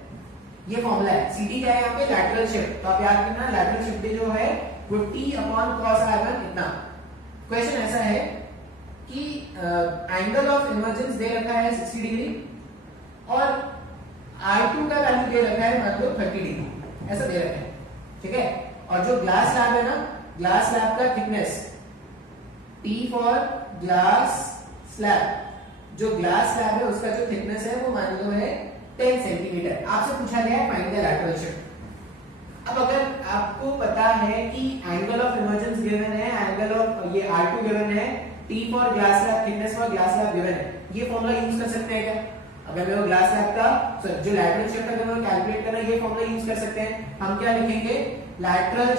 ये फॉर्मूला है, CD क्या है यहाँ पे, लैटरल शिफ्ट। तो आप याद रखना लैटरल शिफ्ट जो है वो T अपॉन cos R1 इतना। क्वेश्चन ऐसा है कि एंगल ऑफ इन्वर्जेंस दे रखा है 60 डिग्री और R2 का वैल्यू दे रखा है मान लो 30 डिग्री, ऐसा दे रखा है, ठीक है। और जो ग्लास स्लैब है ना, ग्लास स्लैब का thickness T for glass slab, जो ग्लास स्लैब है उसका जो थिकनेस है वो मान लो है 10 सेंटीमीटर। आपसे पूछा गया है फाइंड द लैटरल शिफ्ट। अब अगर आपको पता है कि एंगल ऑफ इन्वर्जेंस गिवन है, एंगल ऑफ ये R2 गिवन है, T for glass slab, thickness for glass slab given है, ये फॉर्मूला यूज कर सकते हैं क्या? अगर मेरे को ग्लास स्लैब का जो लैटरल शिफ्ट है वो कैलकुलेट करना है, ये फॉर्मूला यूज कर सकते हैं। हम क्या लिखेंगे, lateral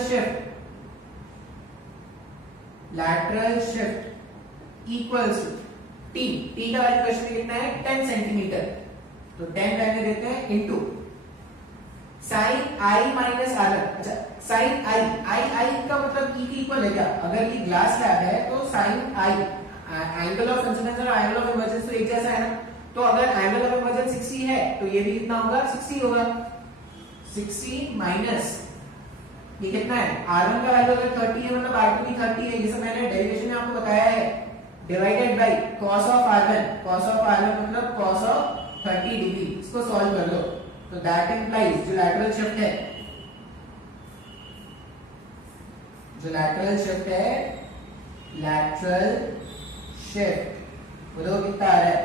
shift equals T, T का वैल्यू क्वेश्चन में कितना है 10 सेंटीमीटर, तो 10 वैल्यू देते हैं into sin I minus R1। अच्छा sin I का मतलब E के इक्वल है क्या? अगर ये ग्लास स्लैब है तो sin I, angle of incidence और एंगल ऑफ इमर्जेंस तो एक जैसा है ना, तो अगर एंगल ऑफ इमर्जेंस 60 है तो ये भी कितना होगा, 60 होगा। 60 माइनस ये कितना है, R1 का वैल्यू अगर 30 है मतलब R2 भी 30 है, ये सब मैंने डेरिवेशन में आपको बताया है, divided by cos of R1, cos of R1 मतलब cos ऑफ 30 डिग्री। इसको सॉल्व कर लो तो दैट इंप्लाइज जो लैटरल शिफ्ट है, लैटरल शिफ्ट वो देखो कितना आ रहा है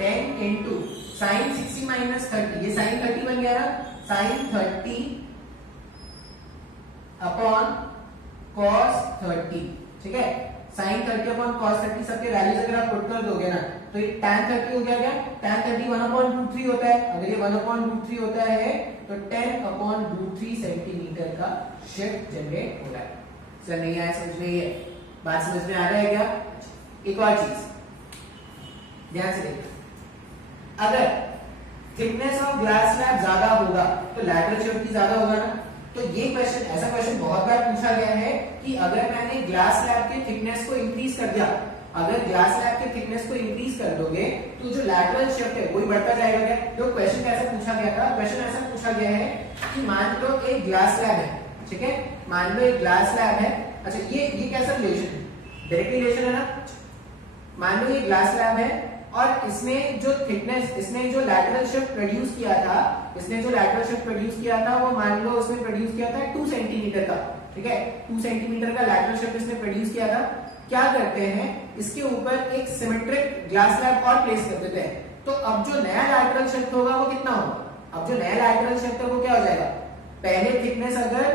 10 इंटू साइन 60 माइनस 30, ये साइन 30 बन गया ना, साइन 30 अपॉन cos 30, ठीक है। साइन 30 अपॉन cos 30 सबके वैल्यूज अगर आप पुट कर दोगे ना तो ये tan 30 हो गया क्या, tan 30 1/√3 होता है। अगर ये 1/√3 होता है तो 10/√3 सेंटीमीटर का शिफ्ट जनरेट हो रहा है। सर नहीं आया समझ में, ये बात समझ में आ रहा है क्या? एक और चीज ध्यान से देखिए, अगर थिकनेस ऑफ ग्लास स्लैब ज्यादा होगा तो लैटरल शिफ्ट भी ज्यादा होगा ना। तो ये क्वेश्चन, ऐसा क्वेश्चन बहुत बार पूछा गया है कि अगर मैंने ग्लास स्लैब के थिकनेस को इंक्रीज कर दिया, अगर ग्लास स्लैब के थिकनेस को इंक्रीज कर दोगे तो जो लैटरल शिफ्ट है वही बढ़ता जाएगा क्या? तो क्वेश्चन कैसा पूछा गया था, क्वेश्चन ऐसा पूछा गया है कि मान लो एक ग्लास स्लैब है, ठीक है, मान लो एक ग्लास स्लैब है। अच्छा ये कैसा रिलेशन है, डायरेक्ट रिलेशन है ना। मान लो ये ग्लास स्लैब है और इसमें जो थिकनेस, इसने जो लैटरल शिफ्ट प्रोड्यूस किया था, वो मान लो उसने प्रोड्यूस किया था 2 सेंटीमीटर का, ठीक है, 2 सेंटीमीटर का लैटरल शिफ्ट इसने प्रोड्यूस किया था। क्या करते हैं, इसके ऊपर एक सिमेट्रिक ग्लास स्लैब और प्लेस कर देते हैं, तो अब जो नया लैटरल शिफ्ट होगा वो कितना होगा, अब जो नया लैटरल शिफ्ट है वो क्या हो जाएगा, पहले थिकनेस अगर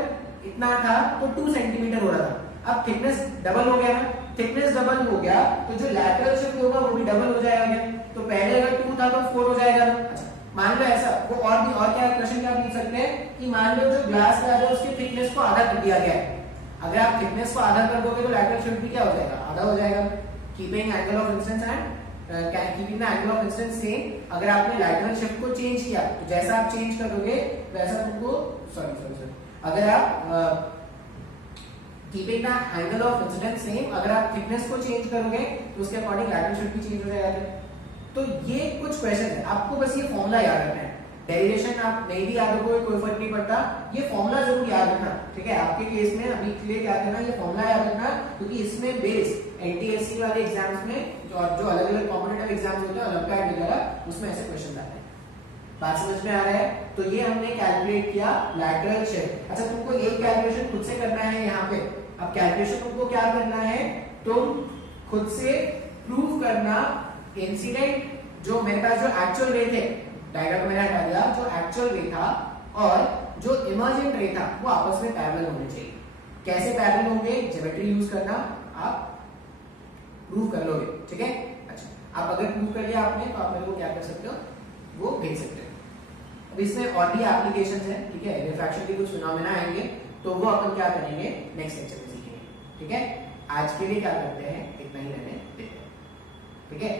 इतना था तो 2 सेंटीमीटर हो रहा था, अब थिकनेस डबल हो गया ना, थिकनेस डबल हो गया तो जो लैटरल शिफ्ट होगा वो भी डबल हो जाएगा। तो पहले अगर 2 था तो 4 हो जाएगा। अच्छा मान लो ऐसा, वो और भी और क्या क्वेश्चन क्या पूछ सकते हैं कि मान लो जो ग्लास स्लैब है उसकी थिकनेस को आधा कर दिया गया है, अगर आप थिकनेस को आधा कर दोगे तो लैटरल शिफ्ट भी क्या हो जाएगा, आधा हो जाएगा। Keeping angle of incidence and keeping the angle of incidence same, अगर आपने लैटरल शिफ्ट को चेंज किया तो जैसा आप चेंज करोगे वैसा तुमको सॉरी अगर आप keeping the angle of incidence same, अगर आप थिकनेस को चेंज करोगे तो उसके अकॉर्डिंग लैटरल शिफ्ट भी चेंज हो जाएगा। तो ये कुछ क्वेश्चन है, आपको बस ये फॉर्मूला याद रखना है, डेरिवेशन आप नहीं भी याद रखोगे कोई फर्क नहीं पड़ता, ये फॉर्मूला जरूर याद रखना, ठीक है। आपके केस में अभी के लिए क्या करना, ये फॉर्मूला याद रखना, क्योंकि इसमें बेस एनटीएससी वाले एग्जाम्स में जो अलग-अलग कॉम्पिटिटिव एग्जाम्स होते हैं, ओलंपियाड वगैरह, उसमें ऐसे क्वेश्चन आते हैं। बात समझ में आ रहा है? तो ये हमने कैलकुलेट किया लैटरल शिफ्ट। अच्छा तुमको एक कैलकुलेशन खुद से करना है यहाँ पे। अब कैलकुलेशन तुमको क्या करना है, तुम खुद से प्रूव करना इंसिडेंट, जो मेरे पास जो एक्चुअल रेट है डायग्राम को मैंने हटा दिया, जो एक्चुअल रे था और जो इमर्जेंट रे था वो आपस में पैरेलल होने चाहिए। कैसे पैरेलल होंगे, ज्योमेट्री यूज करना आप प्रूव कर लोगे, ठीक है। अच्छा, आप अगर प्रूव कर लिया आपने तो आप मेरे को क्या कर सकते हो, वो भेज सकते हो। अब इसमें और भी एप्लीकेशंस हैं, ठीक है, रिफ्रैक्शन के कुछ फिनोमेना आएंगे तो वो अपन क्या करेंगे नेक्स्ट लेक्चर में सीखेंगे, ठीक है। आज के लिए क्या करते हैं, इतना ही रहने देते हैं, ठीक है।